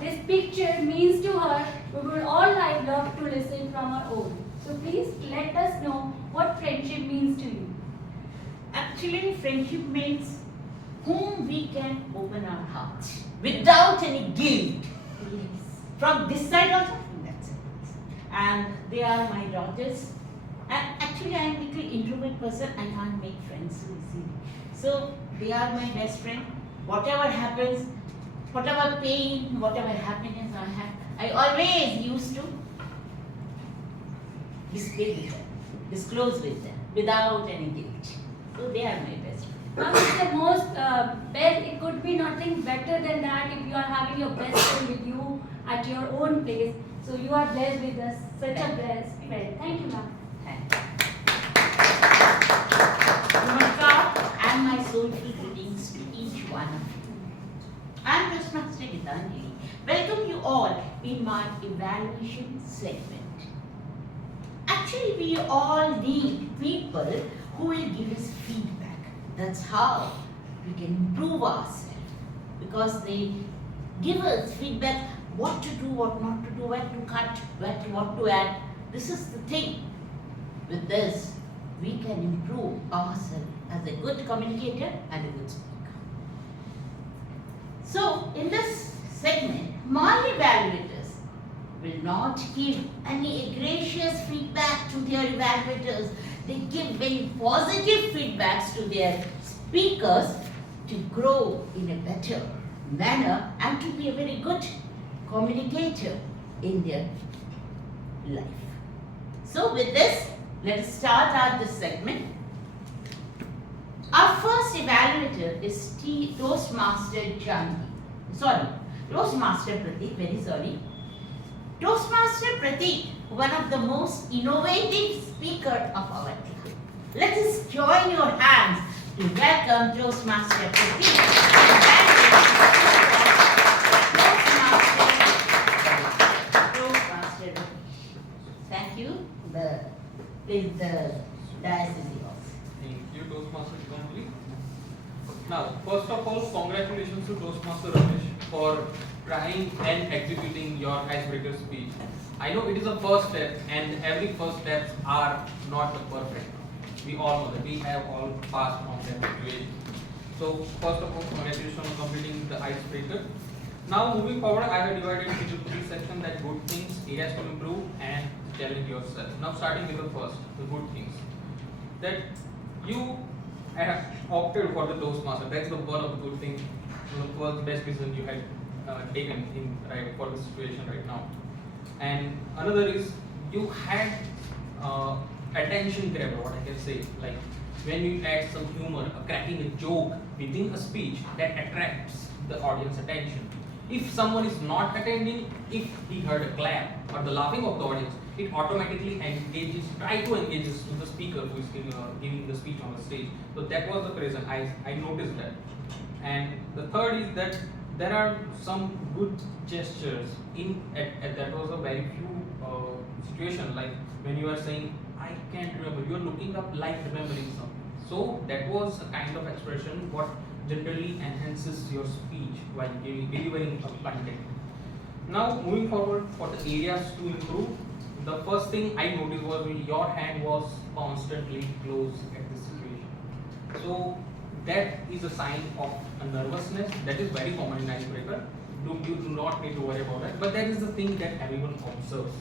This picture means to her, we would all love to listen from her own. So please let us know what friendship means to you. Actually, friendship means whom we can open our hearts without any guilt. Yes. From this side also, from that side also. And they are my daughters. And actually, I am a little introvert person. I can't make friends so easily. So they are my best friend. Whatever happens, whatever pain, whatever happiness I have, I always used to display with them, disclose with them, without any guilt. So they are my best friends. It's the most best. It could be nothing better than that if you are having your best friend with you at your own place. So you are blessed with us, such a blessed friend. Thank you, ma'am. Namaskar and my soulful greetings to each one of you. I am Toastmaster Gitanjali. Welcome you all in my evaluation segment. Actually, we all need people who will give us feedback. That's how we can improve ourselves. Because they give us feedback what to do, what not to do, where to cut, what to add. This is the thing. With this, we can improve ourselves as a good communicator and a good speaker. So, in this segment, my evaluators will not give any egregious feedback to their evaluators. They give very positive feedbacks to their speakers to grow in a better manner and to be a very good communicator in their life. So, with this, let us start out this segment. Our first evaluator is Toastmaster Toastmaster Pratik, very sorry. Toastmaster Pratik, one of the most innovative speakers of our time. Let us join your hands to welcome Toastmaster Pratik. Toastmaster Pratik. Thank you. The dais is yours. Thank you, Toastmaster Gitanjali. Now, first of all, congratulations to Toastmaster Ramesh for trying and executing your icebreaker speech. I know it is a first step, and every first steps are not perfect. We all know that we have all passed on that situation. So, first of all, congratulations on completing the icebreaker. Now moving forward, I have divided into 3 sections, that good things, areas to improve, and challenge yourself. Now starting with the first, the good things. That you have opted for the Toastmaster. That's the one of the good things, the first best decision you had taken in right for the situation right now. And another is you had attention grabber, what I can say, like when you add some humor, cracking a joke within a speech that attracts the audience attention. If someone is not attending, if he heard a clap or the laughing of the audience, it automatically try to engage with the speaker who is giving the speech on the stage. So that was the present. I noticed that. And the third is that there are some good gestures that was a very few situation, like when you are saying I can't remember, you are looking up like remembering something. So that was a kind of expression what generally enhances your speech while delivering a content. Now moving forward for the areas to improve, the first thing I noticed was your hand was constantly closed at this situation. So that is a sign of a nervousness. That is very common in icebreaker. You do not need to worry about that. But that is the thing that everyone observes.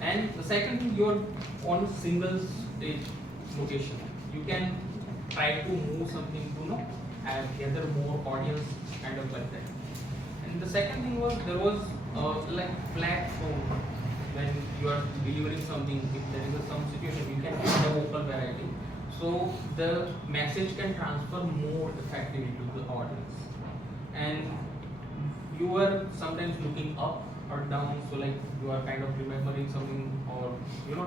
And the second thing, you're on a single stage location. You can try to move something to gather more audience, kind of like that. And the second thing was there was like flat tone when you are delivering something. If there is some situation, you can add a vocal variety, so the message can transfer more effectively to the audience. And you were sometimes looking up or down, so like you are kind of remembering something, or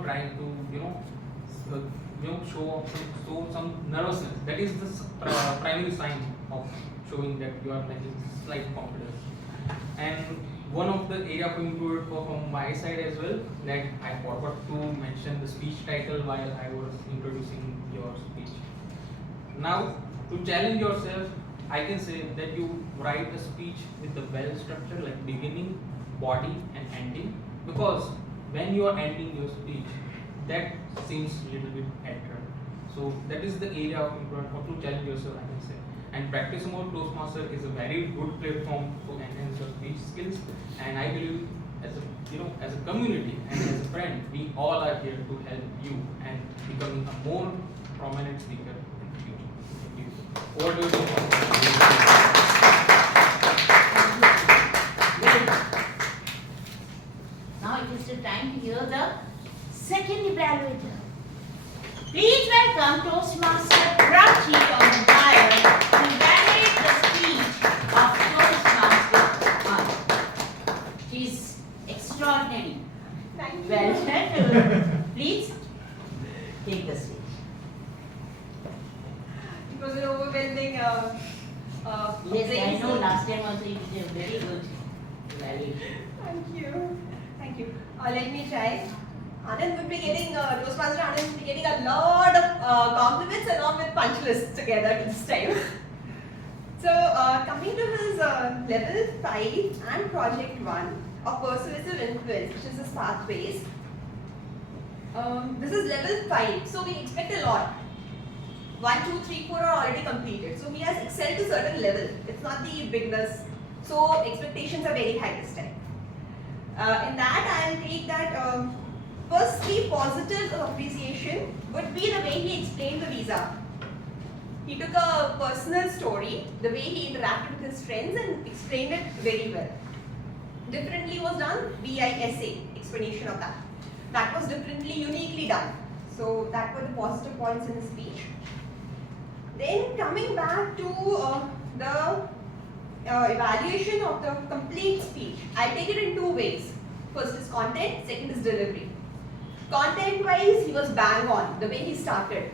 trying to show some nervousness. That is the primary sign of showing that you are lacking slight confidence. And one of the area to improve from my side as well, that I forgot to mention the speech title while I was introducing your speech. Now to challenge yourself, I can say that you write a speech with a well structure, like beginning, body and ending, because when you are ending your speech, that seems a little bit accurate. So that is the area of improvement, or to challenge yourself, I can say. And practice more Toastmaster is a very good platform to enhance your speech skills. And I believe as a community and as a friend, we all are here to help you and becoming a more prominent speaker in the future. Thank you. Over to you. Now it is the time to hear the second evaluator. Please welcome Toastmaster Prachi on the dial to evaluate the speech of Toastmaster Anand. She is extraordinary. Thank you. Well, please take the stage. It was an overwhelming Yes, I know last time also you did a very good evaluation. Thank you. Thank you. Let me try. Anand would be getting, Toastmaster Anand would be getting a lot of compliments along with punch lists together this time. So, coming to his level 5 and project 1 of persuasive influence, which is his pathways. This is level 5, so we expect a lot. 1, 2, 3, 4 are already completed. So, he has excelled to certain level. It's not the beginners. So, expectations are very high this time. In that, I'll take that firstly, positive appreciation would be the way he explained the visa. He took a personal story, the way he interacted with his friends and explained it very well. Differently was done, VISA, explanation of that. That was differently, uniquely done. So that were the positive points in his speech. Then coming back to the evaluation of the complete speech, I take it in 2 ways. First is content, second is delivery. Content wise, he was bang on, the way he started.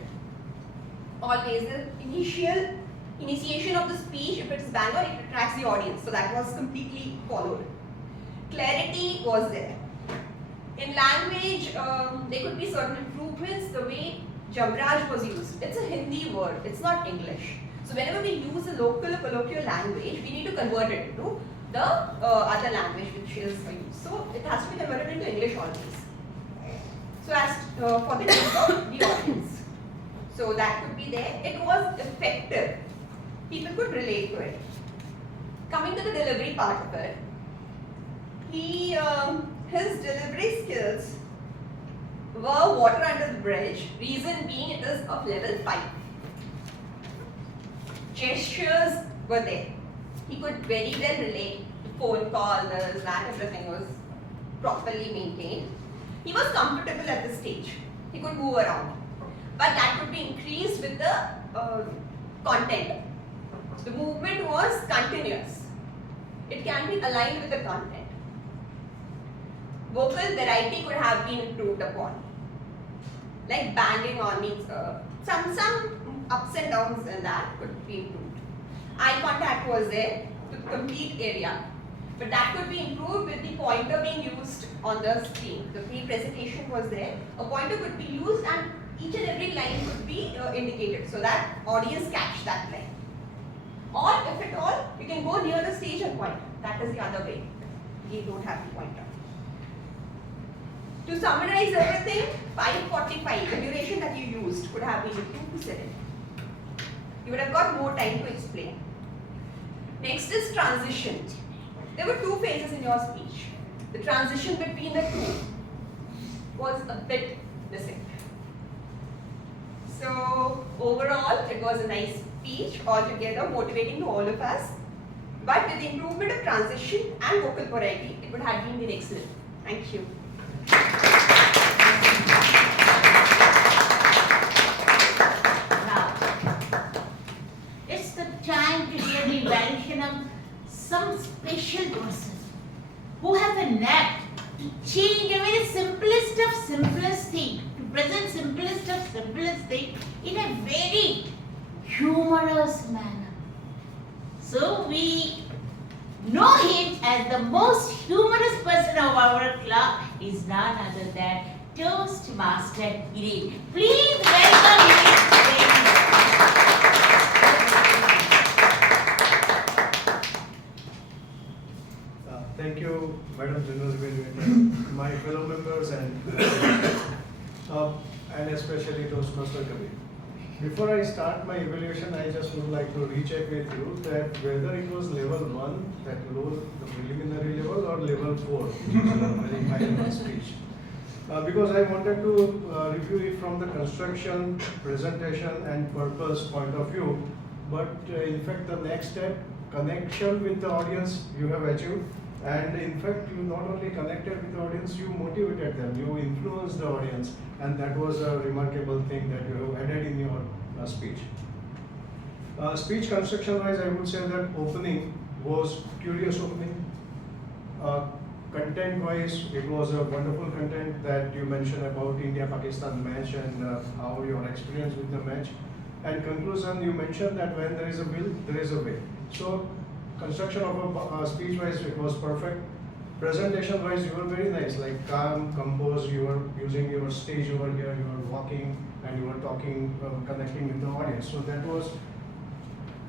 Always the initiation of the speech, if it is bang on, it attracts the audience. So that was completely followed. Clarity was there. In language, there could be certain improvements, the way Jamraj was used. It's a Hindi word, it's not English. So whenever we use a local colloquial language, we need to convert it to the other language which is used. So it has to be converted into English always. So as for the needs of the audience. So that could be there. It was effective. People could relate to it. Coming to the delivery part of it, his delivery skills were water under the bridge, reason being it is of level 5. Gestures were there. He could very well relate to phone calls, that everything was properly maintained. He was comfortable at this stage. He could move around. But that could be increased with the content. The movement was continuous. It can be aligned with the content. Vocal variety could have been improved upon. Like banging on means some ups and downs in that could be improved. Eye contact was there to the complete area. But that could be improved with the pointer being used on the screen. The pre-presentation was there. A pointer could be used and each and every line could be indicated so that audience catch that line. Or if at all, you can go near the stage and point. That is the other way. You don't have the pointer. To summarize everything, 5:45, the duration that you used could have been 2 to 7. You would have got more time to explain. Next is transition. There were 2 phases in your speech. The transition between the two was a bit missing. So overall, it was a nice speech, altogether motivating to all of us. But with the improvement of transition and vocal variety, it would have been excellent. Thank you. Now, it's the time to hear the evaluation of some special person who has a knack to change a very simplest of simplest thing, to present simplest of simplest thing in a very humorous manner. So we know him as the most humorous person of our club is none other than Toastmaster Hiren. Please welcome him. Thank you, Madam General Secretary, my fellow members and especially Toastmaster Kabir. Before I start my evaluation, I just would like to recheck with you that whether it was level 1, that low, the preliminary level, or level 4, which is a very high speech. Because I wanted to review it from the construction, presentation, and purpose point of view. But in fact, the next step, connection with the audience, you have achieved. And in fact, you not only connected with the audience, you motivated them, you influenced the audience, and that was a remarkable thing that you have added in your speech. Speech construction wise, I would say that opening was curious opening. Content wise, it was a wonderful content that you mentioned about India-Pakistan match and how your experience with the match. And conclusion, you mentioned that when there is a will, there is a way. So construction of a speech wise, it was perfect. Presentation wise, you were very nice, like calm, composed, you were using your stage over here, you were walking and you were talking, connecting with the audience. So that was,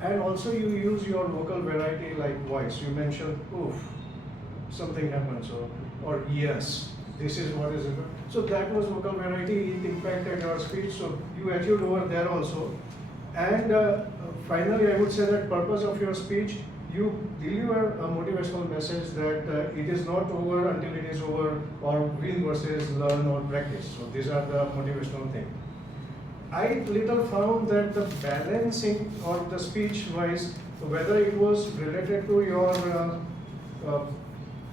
and also you use your vocal variety like voice. You mentioned, oof, something happened, so, or yes, this is what is it. So that was vocal variety, it impacted your speech, so you achieved over there also. And finally, I would say that purpose of your speech, you deliver a motivational message that it is not over until it is over, or win versus learn or practice. So these are the motivational things. I little found that the balancing or the speech wise, whether it was related to your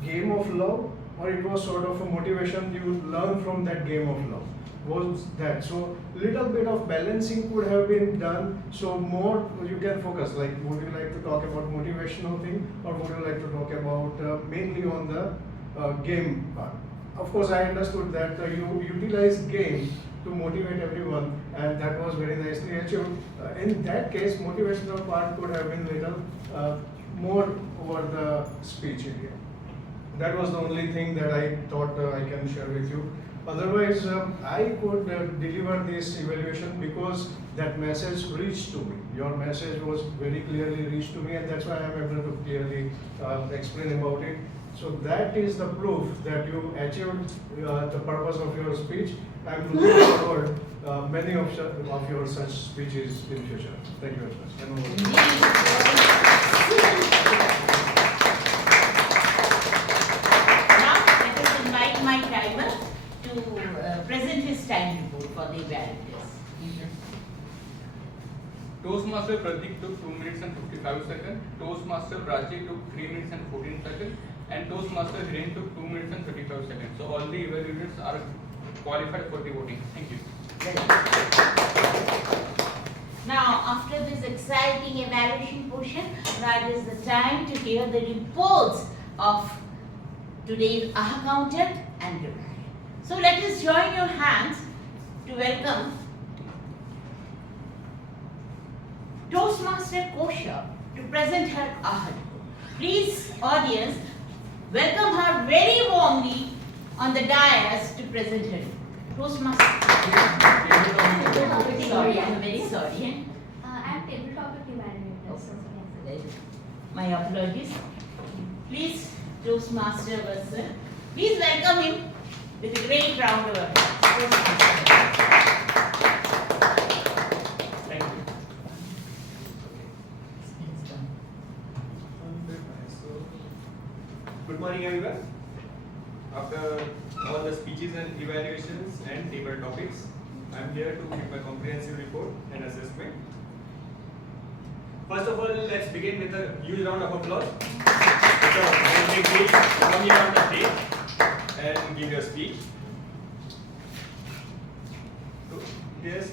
game of love or it was sort of a motivation you learn from that game of love. Was that so little bit of balancing could have been done, so more you can focus, like would you like to talk about motivational thing or would you like to talk about mainly on the game part. Of course I understood that you utilize game to motivate everyone and that was very nicely achieved. In that case motivational part could have been little more over the speech area. That was the only thing that I thought I can share with you. Otherwise, I could deliver this evaluation because that message reached to me. Your message was very clearly reached to me, and that's why I am able to clearly explain about it. So that is the proof that you achieved the purpose of your speech. I am looking forward many of your such speeches in future. Thank you very much. to present his time report for the evaluators. Toastmaster Pratik took 2 minutes and 55 seconds. Toastmaster Prachi took 3 minutes and 14 seconds. And Toastmaster Hiren took 2 minutes and 35 seconds. So all the evaluators are qualified for the voting. Thank you. Now, after this exciting evaluation portion, now it is the time to hear the reports of today's accountant and grammarian. So let us join your hands to welcome Toastmaster Kosha to present her AHA. Please, audience, welcome her very warmly on the dais to present her. Toastmaster. Sorry, I'm very sorry. I'm table topic evaluator. My apologies. Please, Toastmaster Vasan, please welcome him with a great round of applause. Thank you. Good morning, everyone. After all the speeches and evaluations and table topics, I am here to give a comprehensive report and assessment. First of all, let's begin with a huge round of applause. Please come here on the stage and give your speech. Yes,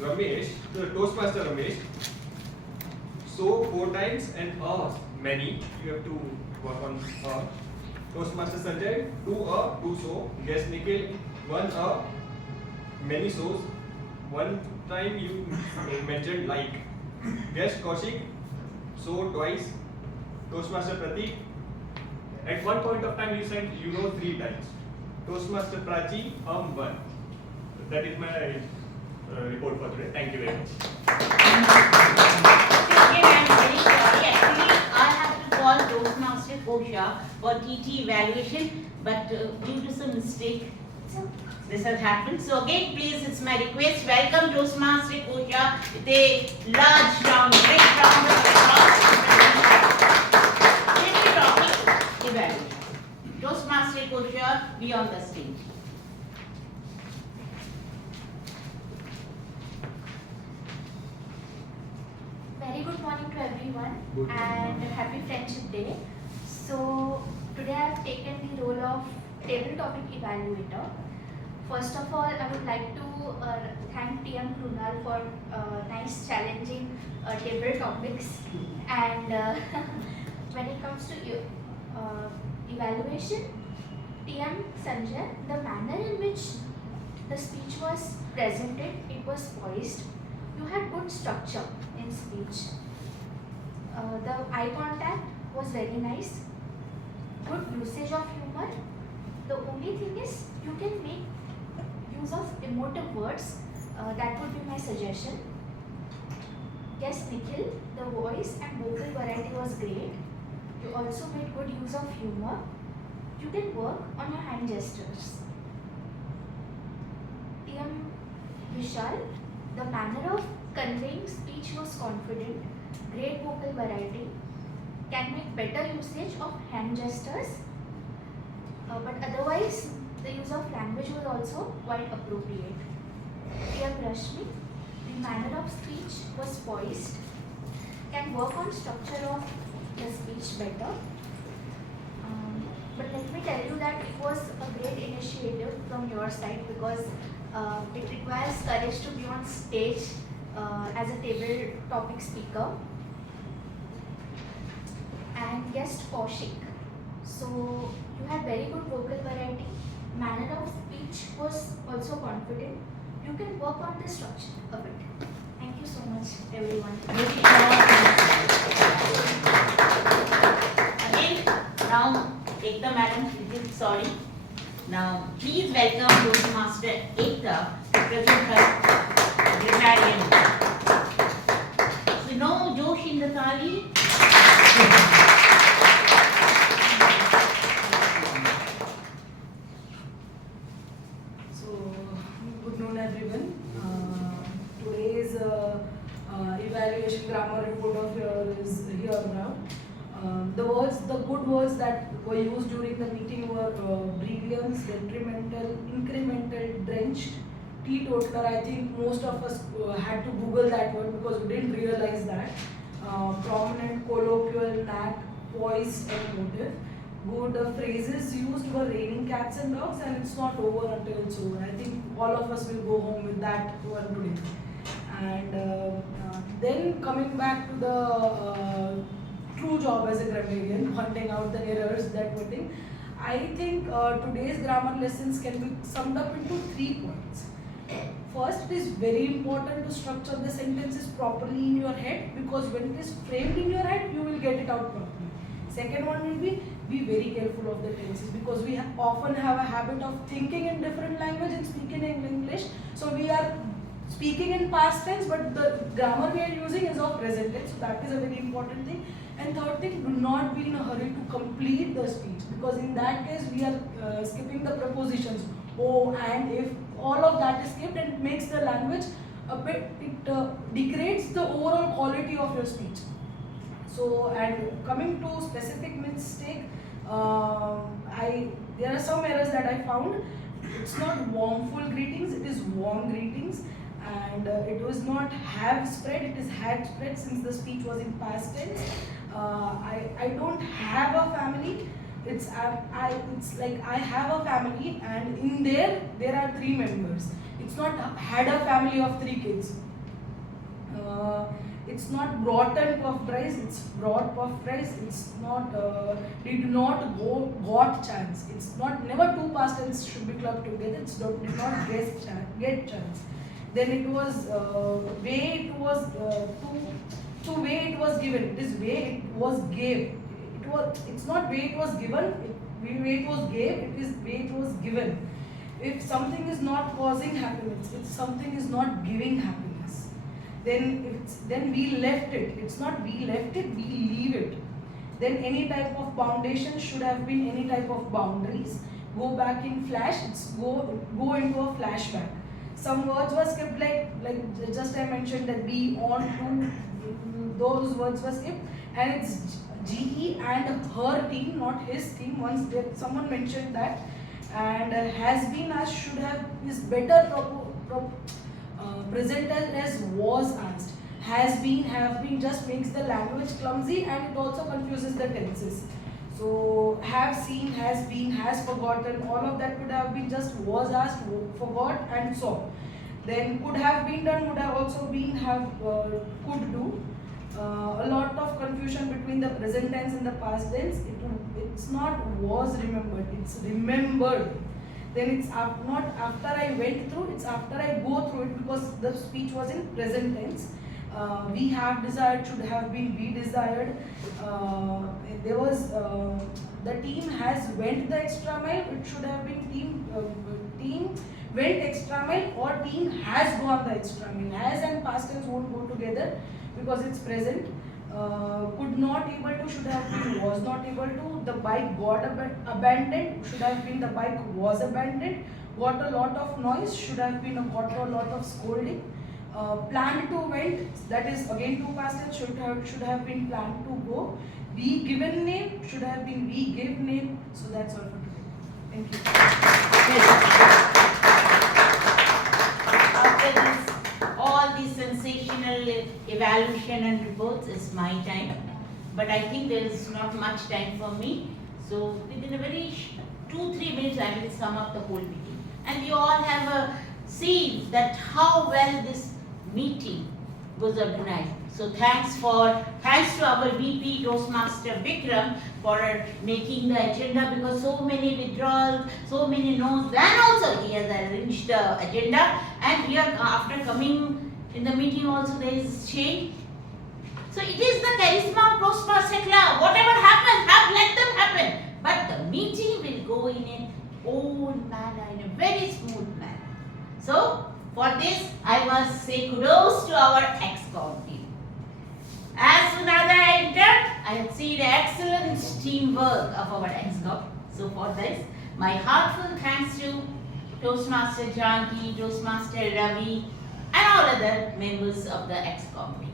Ramesh, the Toastmaster Ramesh. So 4 times and many. You have to work on Toastmaster Sanjay, 2 so. Guest Nikhil, 1 many so's. 1 time you mentioned like. Guest Kaushik, so twice. Toastmaster Pratik, at one point of time you said 3 times. Toastmaster Prachi, 1. That is my report for today. Thank you very much. Actually, I have to call Toastmaster Kosha for TT evaluation, but due to some mistake, this has happened. So again, please, it's my request. Welcome Toastmaster Kosha with a large round, big round of applause. Evaluation. Toastmaster Kosha, be on the stage. Very good morning to everyone and happy Friendship Day. So today I have taken the role of table topic evaluator. First of all, I would like to thank TM Krunal for nice challenging table topics. And when it comes to evaluation, TM Sanjay, the manner in which the speech was presented, it was poised. You had good structure in speech. The eye contact was very nice. Good usage of humor. The only thing is you can make use of emotive words. That would be my suggestion. Yes, Nikhil, the voice and vocal variety was great. You also made good use of humor. You can work on your hand gestures. TM Vishal, the manner of conveying speech was confident. Great vocal variety. Can make better usage of hand gestures. But otherwise, the use of language was also quite appropriate. TM Rashmi, the manner of speech was poised. Can work on structure of the speech better. But let me tell you that it was a great initiative from your side because it requires courage to be on stage as a table topic speaker. And guest Kaushik. So you had very good vocal variety. Manner of speech was also confident. You can work on the structure a bit. Thank you so much, everyone. Again, now Ekta madam, sorry. Now please welcome Toastmaster Ekta to present her grammarian. So no Josh in the thali. So, good noon everyone. Today's evaluation grammar report of yours is here now. The good words that were used during the meeting were brilliance, detrimental, incremental, drenched, teetotaler. I think most of us had to Google that word because we didn't realize that. Prominent, colloquial, knack, poised, and motive. Good phrases used were raining cats and dogs, and it's not over until it's over. I think all of us will go home with that one today. And then coming back to the true job as a grammarian, pointing out the errors that were thing. I think today's grammar lessons can be summed up into 3 points. First, it is very important to structure the sentences properly in your head, because when it is framed in your head, you will get it out properly. Second one will be very careful of the tenses, because we often have a habit of thinking in different language and speaking in English. So we are speaking in past tense, but the grammar we are using is of present tense. So that is a very important thing. And third thing, do not be in a hurry to complete the speech, because in that case we are skipping the prepositions. Oh, and if, all of that is skipped, and it makes the language a bit, it degrades the overall quality of your speech. So, and coming to specific mistake, there are some errors that I found. It's not warmful greetings, it is warm greetings. And it was not have spread, it is had spread, since the speech was in past tense. I don't have a family. It's like I have a family, and in there are 3 members. It's not had a family of 3 kids. It's not brought and puffed rice, it's brought puffed rice. It's not did not go got chance. It's not, never 2 past tense should be clubbed together. It's did not get chance. Then it was way it was to way it was given. It is way it was gave. It's not way it was given, way it was gave, it is way it was given. If something is not causing happiness, if something is not giving happiness, then we left it. It's not we left it, we leave it. Then any type of foundation should have been any type of boundaries. Go back in flash, it's go into a flashback. Some words were skipped, like just I mentioned that be, on, to, those words were skipped, and it's GE and her team, not his team. Once someone mentioned that, and has been as should have is better presented as was asked. Has been, have been just makes the language clumsy, and it also confuses the tenses. So have seen, has been, has forgotten, all of that could have been just was asked, forgot, and saw. Then could have been done, would have also been, have, could do. A lot of confusion between the present tense and the past tense. It's not was remembered, it's remembered. Then it's not after I went through, it's after I go through it, because the speech was in present tense. We have desired should have been we desired. There was the team has went the extra mile. It should have been team went extra mile, or team has gone the extra mile. Has and past tense won't go together because it's present. Could not able to should have been was not able to. The bike got abandoned should have been the bike was abandoned. Got a lot of noise should have been got a lot of scolding. Planned to went, that is again two past tense, should have been planned to go. We given name should have been we give name. So that's all for today. Thank you. After this, all these sensational evaluation and reports, it's my time. But I think there is not much time for me. So within a very 2-3 minutes, I will sum up the whole meeting. And you all have seen that how well this meeting was organized. So thanks to our VP Toastmaster Vikram for making the agenda, because so many withdrawals, so many no's, and also he has arranged the agenda. And here after coming in the meeting also there is change. So it is the charisma of Toastmaster Club. Whatever happens, let them happen. But the meeting will go in its own manner, in a very smooth manner. So for this, I must say kudos to our ex-com team. As soon as I entered, I had seen the excellent teamwork of our ex-com. So for this, my heartfelt thanks to Toastmaster Janki, Toastmaster Ravi, and all other members of the ex-com team.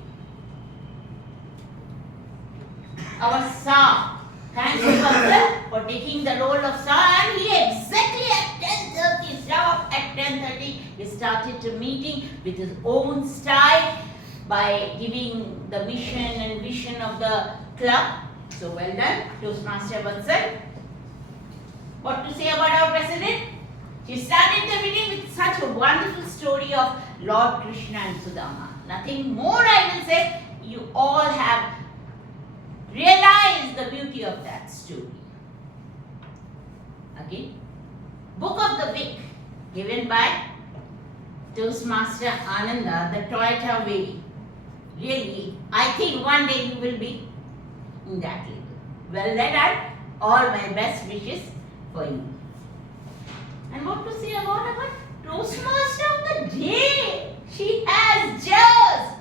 Our staff, Thanks to Vatsal for taking the role of star, and he exactly at 10:30, sharp at 10:30, he started the meeting with his own style by giving the mission and vision of the club. So well done, Toastmaster Vatsal. What to say about our president? She started the meeting with such a wonderful story of Lord Krishna and Sudama. Nothing more I will say. You all have realized the beauty of that story. Again, Book of the Week given by Toastmaster Ananda, the Toyota way. Really, I think one day you will be in that level. Well then, and all my best wishes for you. And what to say about our Toastmaster of the day? She has just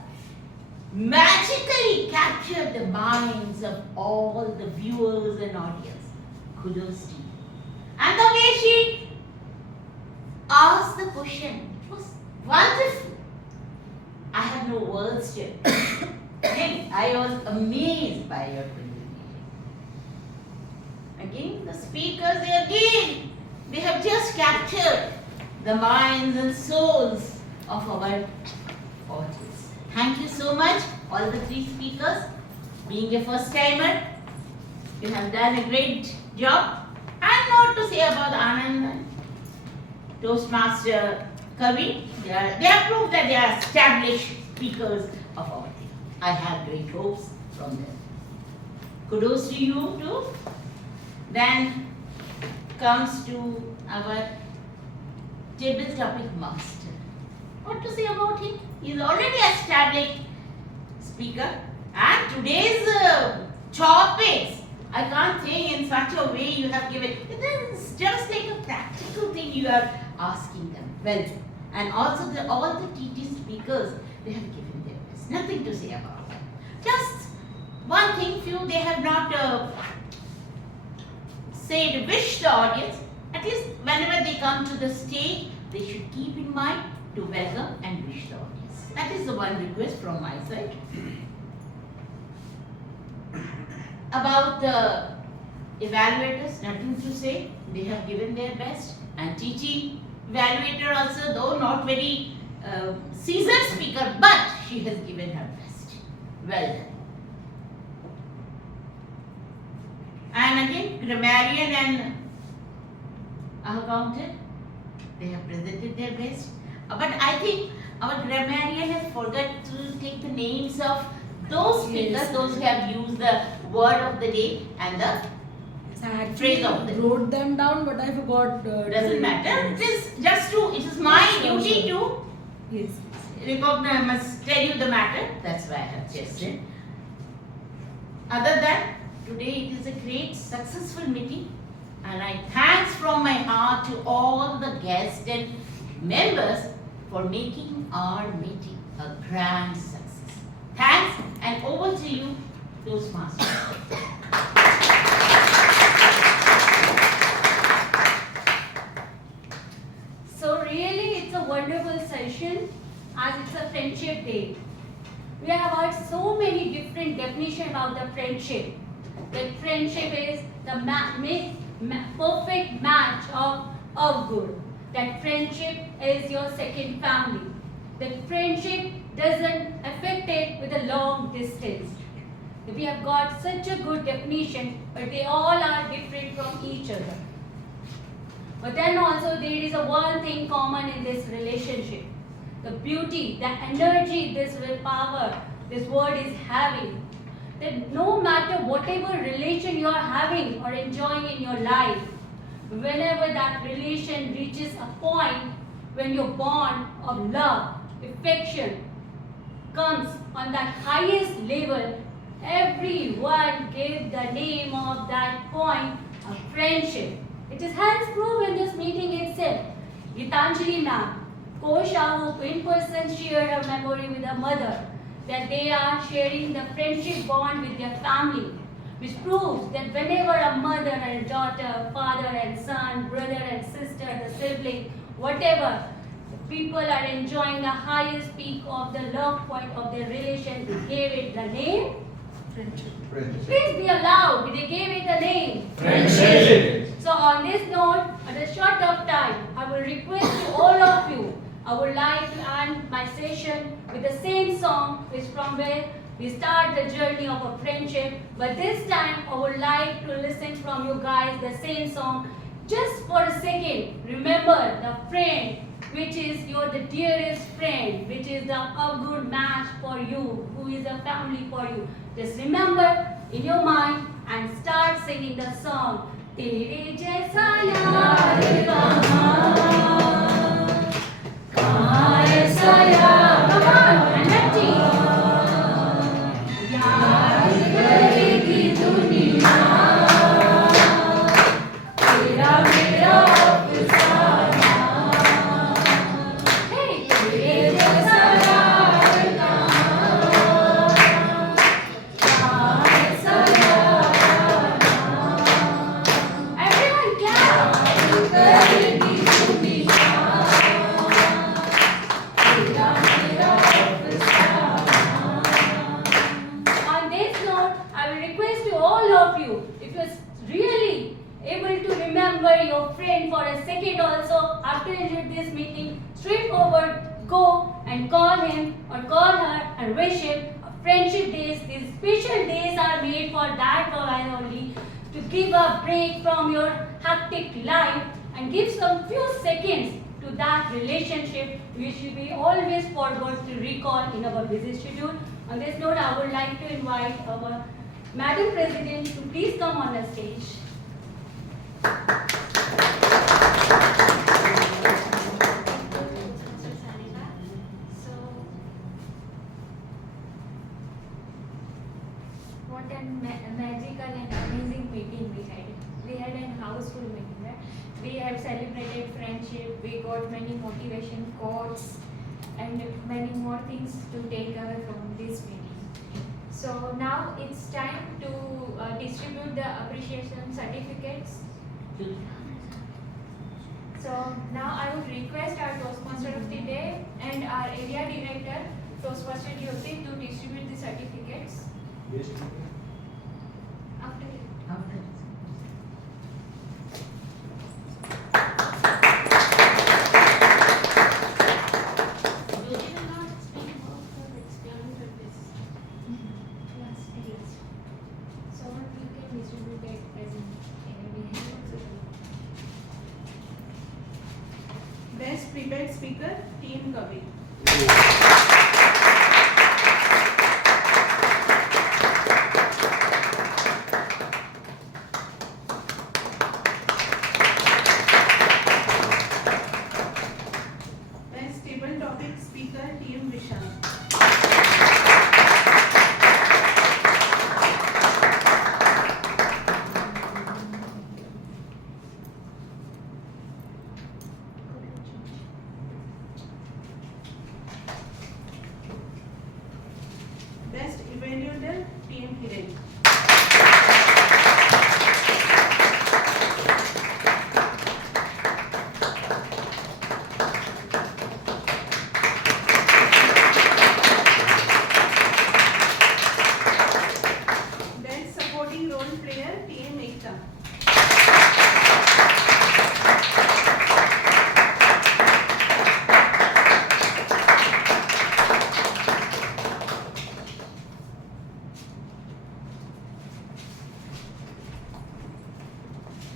magically captured the minds of all the viewers and audience. Kudos to you. And the way she asked the question was wonderful. I have no words to it. Really, I was amazed by your presentation. Again, the speakers, they have just captured the minds and souls of our audience. Thank you so much, all the three speakers. Being a first timer, you have done a great job. And not to say about Anand and Toastmaster Kavi, they have proved that they are established speakers of our team. I have great hopes from them. Kudos to you too. Then comes to our table topic master. What to say about him? He is already established speaker, and today's topics, I can't think in such a way you have given. It's just like a practical thing you are asking them. Well, and also all the TT speakers, they have given their best. Nothing to say about them. Just one thing, few they have not said wish the audience. At least whenever they come to the stage, they should keep in mind to welcome and wish the audience. That is the one request from my side. About the evaluators, nothing to say. They have given their best. And teaching evaluator also, though not very seasoned speaker, but she has given her best. Well done. And again, grammarian and accountant, they have presented their best. But I think our grammarian has forgot to take the names of those speakers, those who have used the word of the day and the phrase of the day. Wrote them down, but I forgot. Doesn't matter. It is just to. It is my duty to recognize. I must tell you the matter. That's why I have just said. Other than today, it is a great successful meeting, and I thanks from my heart to all the guests and members for making our meeting a grand success. Thanks, and over to you, Toastmasters. So really, it's a wonderful session as it's a friendship day. We have heard so many different definitions about the friendship. That friendship is the perfect match of good. That friendship is your second family. That friendship doesn't affect it with a long distance. We have got such a good definition, but they all are different from each other. But then also there is a one thing common in this relationship. The beauty, the energy this willpower, this word is having. That no matter whatever relation you are having or enjoying in your life, whenever that relation reaches a point when your bond of love, affection comes on that highest level, everyone gave the name of that point a friendship. It is hence proved in this meeting itself. Gitanjali ma'am, Kosha, who in person shared her memory with her mother, that they are sharing the friendship bond with their family, which proves that whenever a mother and daughter, father and son, brother and sister, the sibling, whatever, people are enjoying the highest peak of the love point of their relation, who gave it the name Friendship. Please be allowed. They gave it a name. Friendship. So on this note, at a short of time, I will request to all of you, I would like to end my session with the same song, which from where we start the journey of a friendship. But this time, I would like to listen from you guys the same song. Just for a second, remember the friend, which is your the dearest friend, which is the a good match for you, who is a family for you. Just remember in your mind and start singing the song. तेरे जैसा यार कहाँ ऐसा यार energy याद करेगी दुनिया तेरा मेरा अफसाना हे तेरे जैसा यार कहाँ ऐसा यार everyone clap करेगी दुनिया तेरा मेरा अफसाना. On this note, I will request to all of you, if you're really able to remember your friend for a second also after you leave this meeting, straightforward go and call him or call her and wish him a friendship days. These special days are made for that while only, to give a break from your hectic life and give some few seconds to that relationship which we always forgot to recall in our busy schedule. On this note, I would like to invite our Madam President to please come on the stage. So, what a magical and amazing meeting we had. We had a houseful meeting, right? We have celebrated friendship, we got many motivation quotes and many more things to take away from this meeting. So now it's time to distribute the appreciation certificates. So now I would request our Toastmaster of the Day and our area director, Toastmaster Jyoti, to distribute the certificates. After it. Yes. So you can distribute it as in Best prepared speaker, Team Kavi. Best table topic speaker, Team Vishal. Best evaluator, Team Hiren. Best supporting role player, Team Ekta.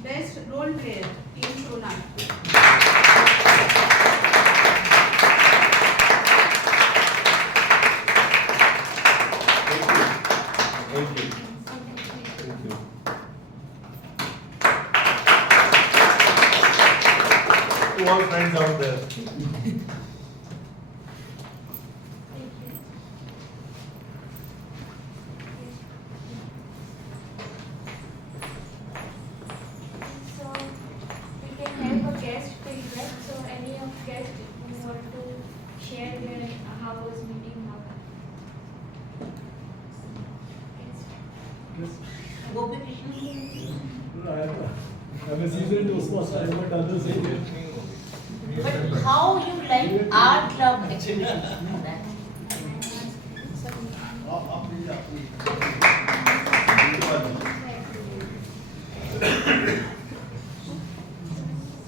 Best role player, Team Shona. Thank you. To all friends out there. So we can have a guest feedback. So any of guests who want to share their how was meeting, how. I'm a seasoned Toastmaster, I have done the same. But how you like our club activities? That. Still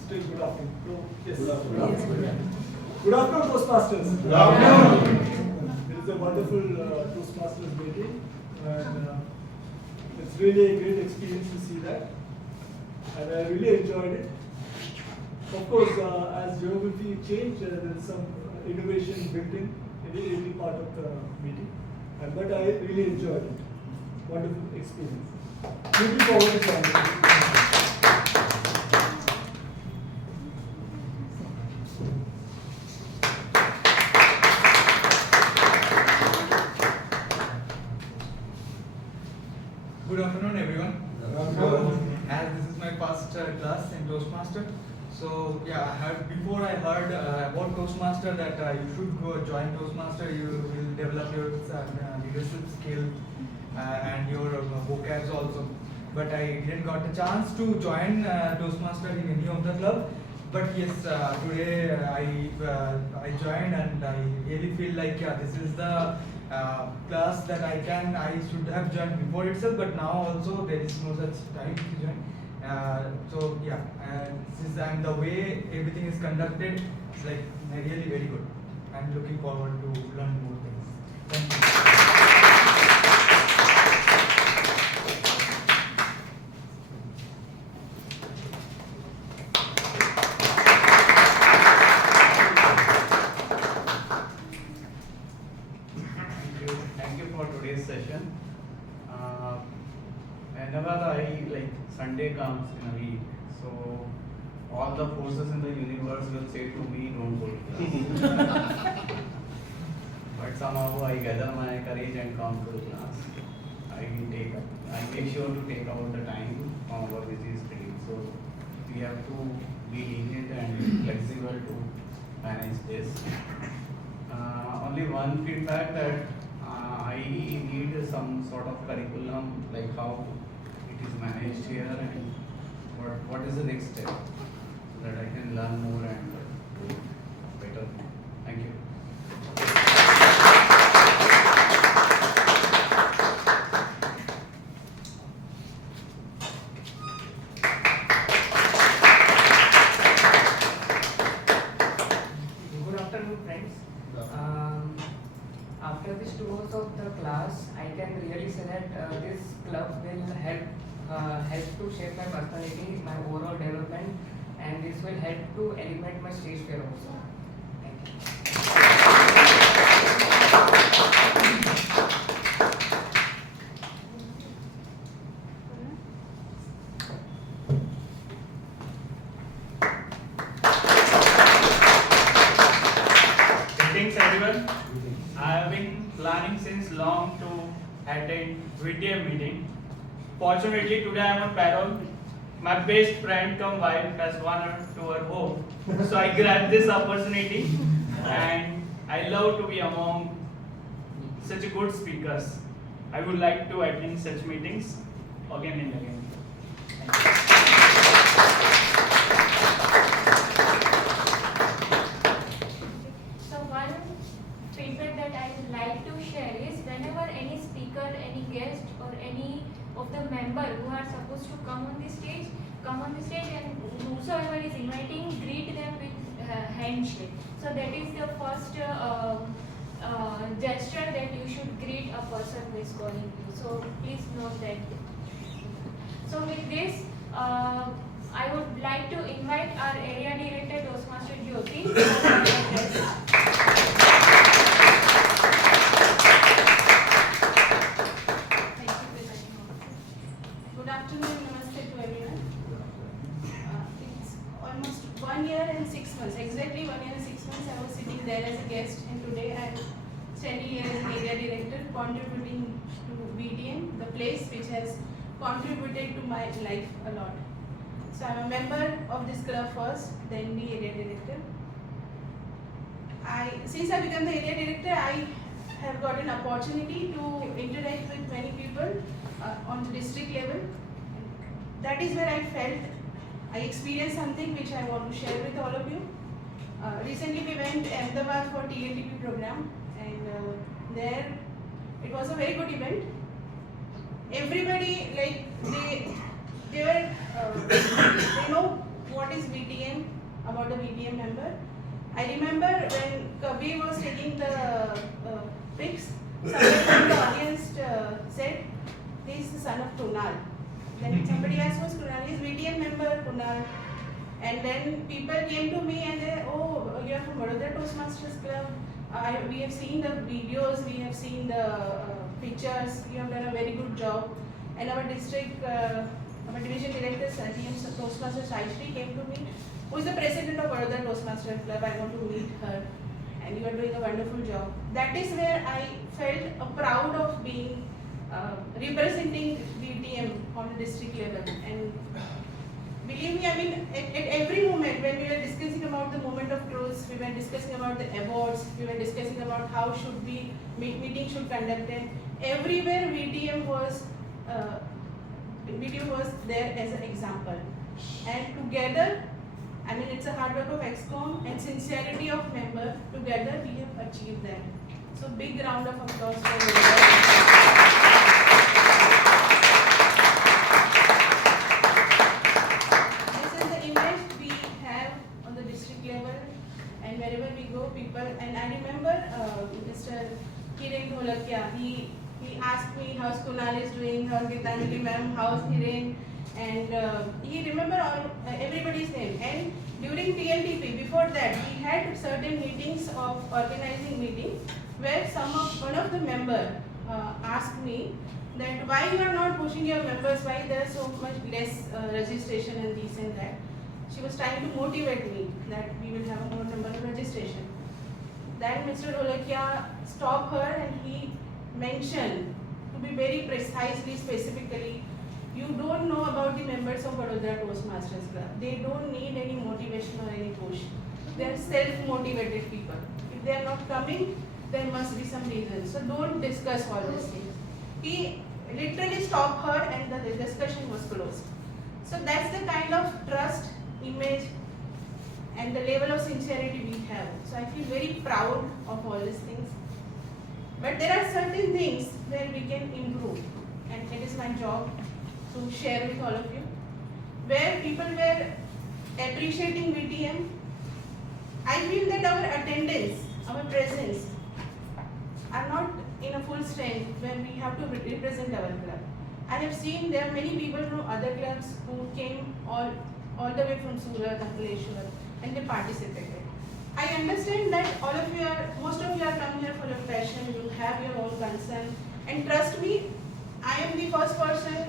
good afternoon. No, yes. Good afternoon. Good afternoon, Toastmasters. Good afternoon. It is a wonderful Toastmasters meeting, and it's really a great experience to see that, and I really enjoyed it. Of course, as geography changed, there is some innovation built in every part of the meeting, but I really enjoyed it. Wonderful experience. Looking forward to joining. Good afternoon, everyone. As this is my first class in Toastmaster, so yeah, before I heard about Toastmaster that you should go join Toastmaster, you will develop your leadership skill and your vocabs also. But I didn't got the chance to join Toastmaster in any of the club. But yes, today I joined, and I really feel like this is the class that I should have joined before itself, but now also there is no such time to join. So yeah, and the way everything is conducted, it's like really very good. I'm looking forward to learn more things. Thank you. Thank you for today's session. Whenever Sunday comes in a week, so all the forces in the universe will say to me, don't go to class. But somehow I gather my courage and come to class. I make sure to take out the time from our busy schedule. So we have to be lenient and flexible to manage this. Only one feedback that I need some sort of curriculum, like how it is managed here and what is the next step, so that I can learn more and do better. Thank you. Good afternoon, friends. After these 2 hours of the class, I can really say that this club will help to shape my personality, my overall development, and this will help to eliminate my stage fear also. Thank you. Greetings everyone. I have been planning since long to attend VTM meeting. Fortunately today I am on parole. My best friend come wife has gone to her home. So I grabbed this opportunity and I love to be among such good speakers. I would like to attend such meetings again and again. Thank you. So one feedback that I would like to share is whenever any speaker, any guest or any of the member who are supposed to come on the stage and whosoever is inviting, greet them with handshake. So that is the first gesture that you should greet a person who is calling you. So please note that. So with this, I would like to invite our area director Toastmaster Jyoti for her address. Good afternoon, namaste to everyone. It's almost 1 year and 6 months, exactly 1 year and 6 months I was sitting there as a guest, and today I am standing here as an area director contributing to VTM, the place which has contributed to my life a lot. So I am a member of this club first, then the area director. Since I became the area director, I have got an opportunity to interact with many people on the district level. That is where I felt I experienced something which I want to share with all of you. Recently we went to Ahmedabad for TLTP program, and there it was a very good event. Everybody they were, they know what is VTM, about the VTM member. I remember when Kabir was taking the pics, somebody from the audience said, he is the son of Kunal. Then somebody asked, who's Kunal? He is VTM member, Kunal. And then people came to me and they, oh, you are from Vadodara Toastmasters Club. We have seen the videos, we have seen the pictures, you have done a very good job. And our district, our division director, VTM Toastmasters Aishri came to me, who is the president of Vadodara Toastmasters Club. I want to meet her. And you are doing a wonderful job. That is where I felt proud of being representing VTM on the district level. And believe me, I mean, at every moment when we were discussing about the moment of truth, we were discussing about the awards, we were discussing about how should we meeting should conducted. Everywhere VTM was there as an example. And together, I mean, it's a hard work of EXCOM and sincerity of member. Together, we have achieved that. So, big round of applause for This is the image we have on the district level, and wherever we go, people. And I remember Mr. Kiran Dholakia. He asked me how's Kunal is doing, how's Gitanjali ma'am, how's Hiren. And he remember everybody's name. And during TLTP, before that, we had certain meetings of organizing meeting where one of the member asked me that why you are not pushing your members, why there is so much less registration and this and that. She was trying to motivate me that we will have a more number of registration. Then Mr. Dholakia stopped her and he mentioned, to be very precisely, specifically, you don't know about the members of Vadodara Toastmasters Club. They don't need any motivation or any push. They are self-motivated people. If they are not coming, there must be some reason. So don't discuss all these things. He literally stopped her and the discussion was closed. So that's the kind of trust, image and the level of sincerity we have. So I feel very proud of all these things. But there are certain things where we can improve, and it is my job to share with all of you. Where people were appreciating VTM, I feel that our attendance, our presence are not in a full strength when we have to represent our club. I have seen there are many people from other clubs who came all the way from Surat, Ankleshwar, and they participated. I understand that most of you are come here for your passion, you have your own concern, and trust me, I am the first person,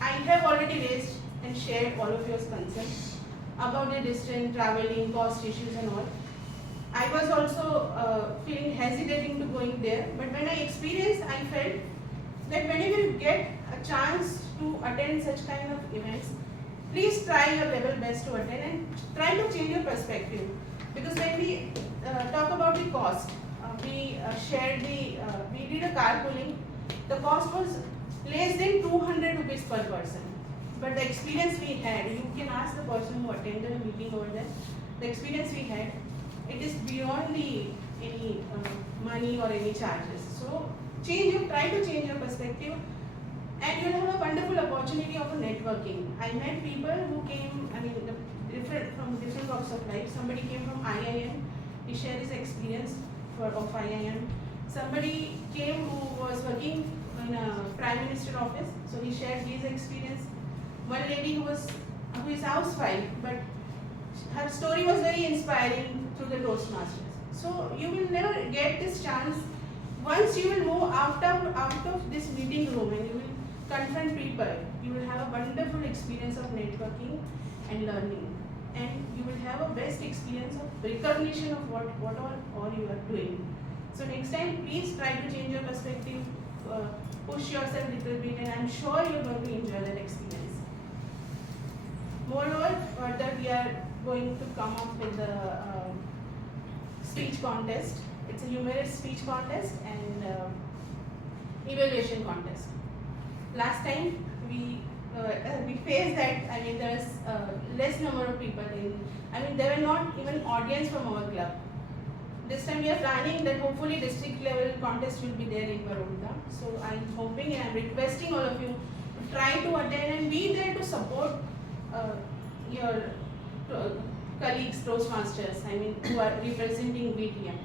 I have already raised and shared all of your concerns about the distance, traveling, cost issues and all. I was also feeling hesitating to going there, but when I experienced, I felt that whenever you get a chance to attend such kind of events, please try your level best to attend and try to change your perspective. Because when we talk about the cost, we did a carpooling. The cost was less than 200 rupees per person. But the experience we had, you can ask the person who attended the meeting over there, the experience we had, it is beyond any money or any charges. So try to change your perspective, and you'll have a wonderful opportunity of a networking. I met people who came, from different walks of life. Somebody came from IIM, he shared his experience of IIM. Somebody came who was working in a Prime Minister office, so he shared his experience. One lady who is housewife, but her story was very inspiring through the Toastmasters. So you will never get this chance. Once you will move out of this meeting room and you will confront people, you will have a wonderful experience of networking and learning. And you will have a best experience of recognition of what all you are doing. So next time, please try to change your perspective, push yourself a little bit, and I'm sure you're going to enjoy that experience. Moreover, further we are going to come up with the speech contest. It's a humorous speech contest and evaluation contest. Last time we faced that. There was less number of people there were not even audience from our club. This time we are planning that hopefully district level contest will be there in Baroda. So I'm hoping and I'm requesting all of you to try to attend and be there to support your colleagues, Toastmasters, I mean, who are representing VTM.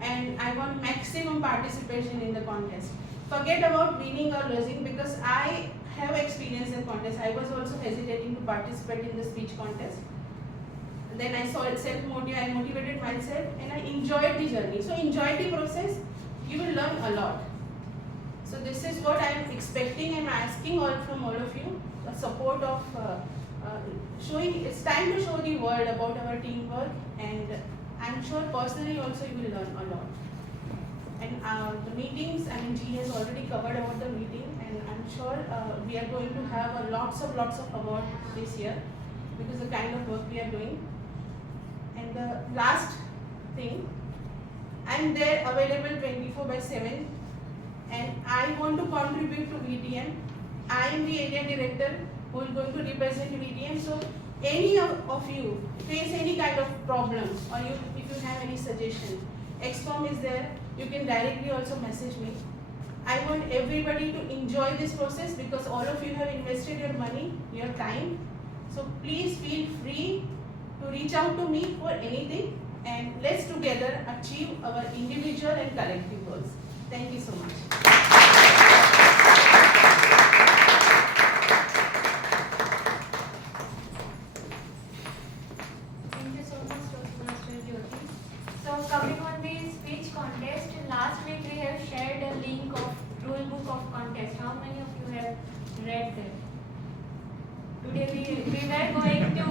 And I want maximum participation in the contest. Forget about winning or losing, because I have experience in contest. I was also hesitating to participate in the speech contest. Then I saw it self-motivated, I motivated myself and I enjoyed the journey. So enjoy the process, you will learn a lot. So this is what I am expecting and asking from all of you, the support of showing, it's time to show the world about our teamwork, and I'm sure personally also you will learn a lot. And the meetings, I mean, G has already covered about the meeting, and I'm sure we are going to have lots of awards this year because the kind of work we are doing. And the last thing, I'm there available 24/7, and I want to contribute to VTM. I am the area director who is going to represent VTM. So any of you face any kind of problem, or if you have any suggestion, XCOM is there. You can directly also message me. I want everybody to enjoy this process because all of you have invested your money, your time. So please feel free to reach out to me for anything, and let's together achieve our individual and collective goals. Thank you so much. Thank you so much, Toastmaster Jyoti. So coming on the speech contest, last week we have shared a link of rule book of contest. How many of you have read that? Today we were going to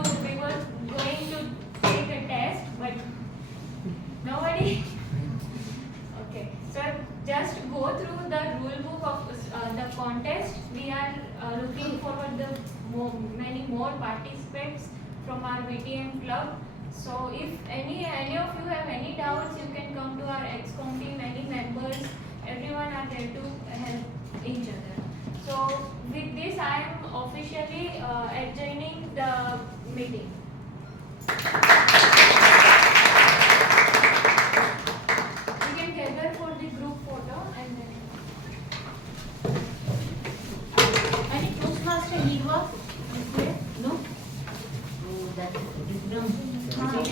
take a test, but nobody. Okay, so just go through the rule book of the contest. We are looking forward to many more participants from our VTM club. So if any of you have any doubts, you can come to our XCOM team. Any members, everyone are there to help each other. So with this, I am officially adjourning the meeting. We can gather for the group photo and then. Any Toastmaster need work? No? Oh, that is from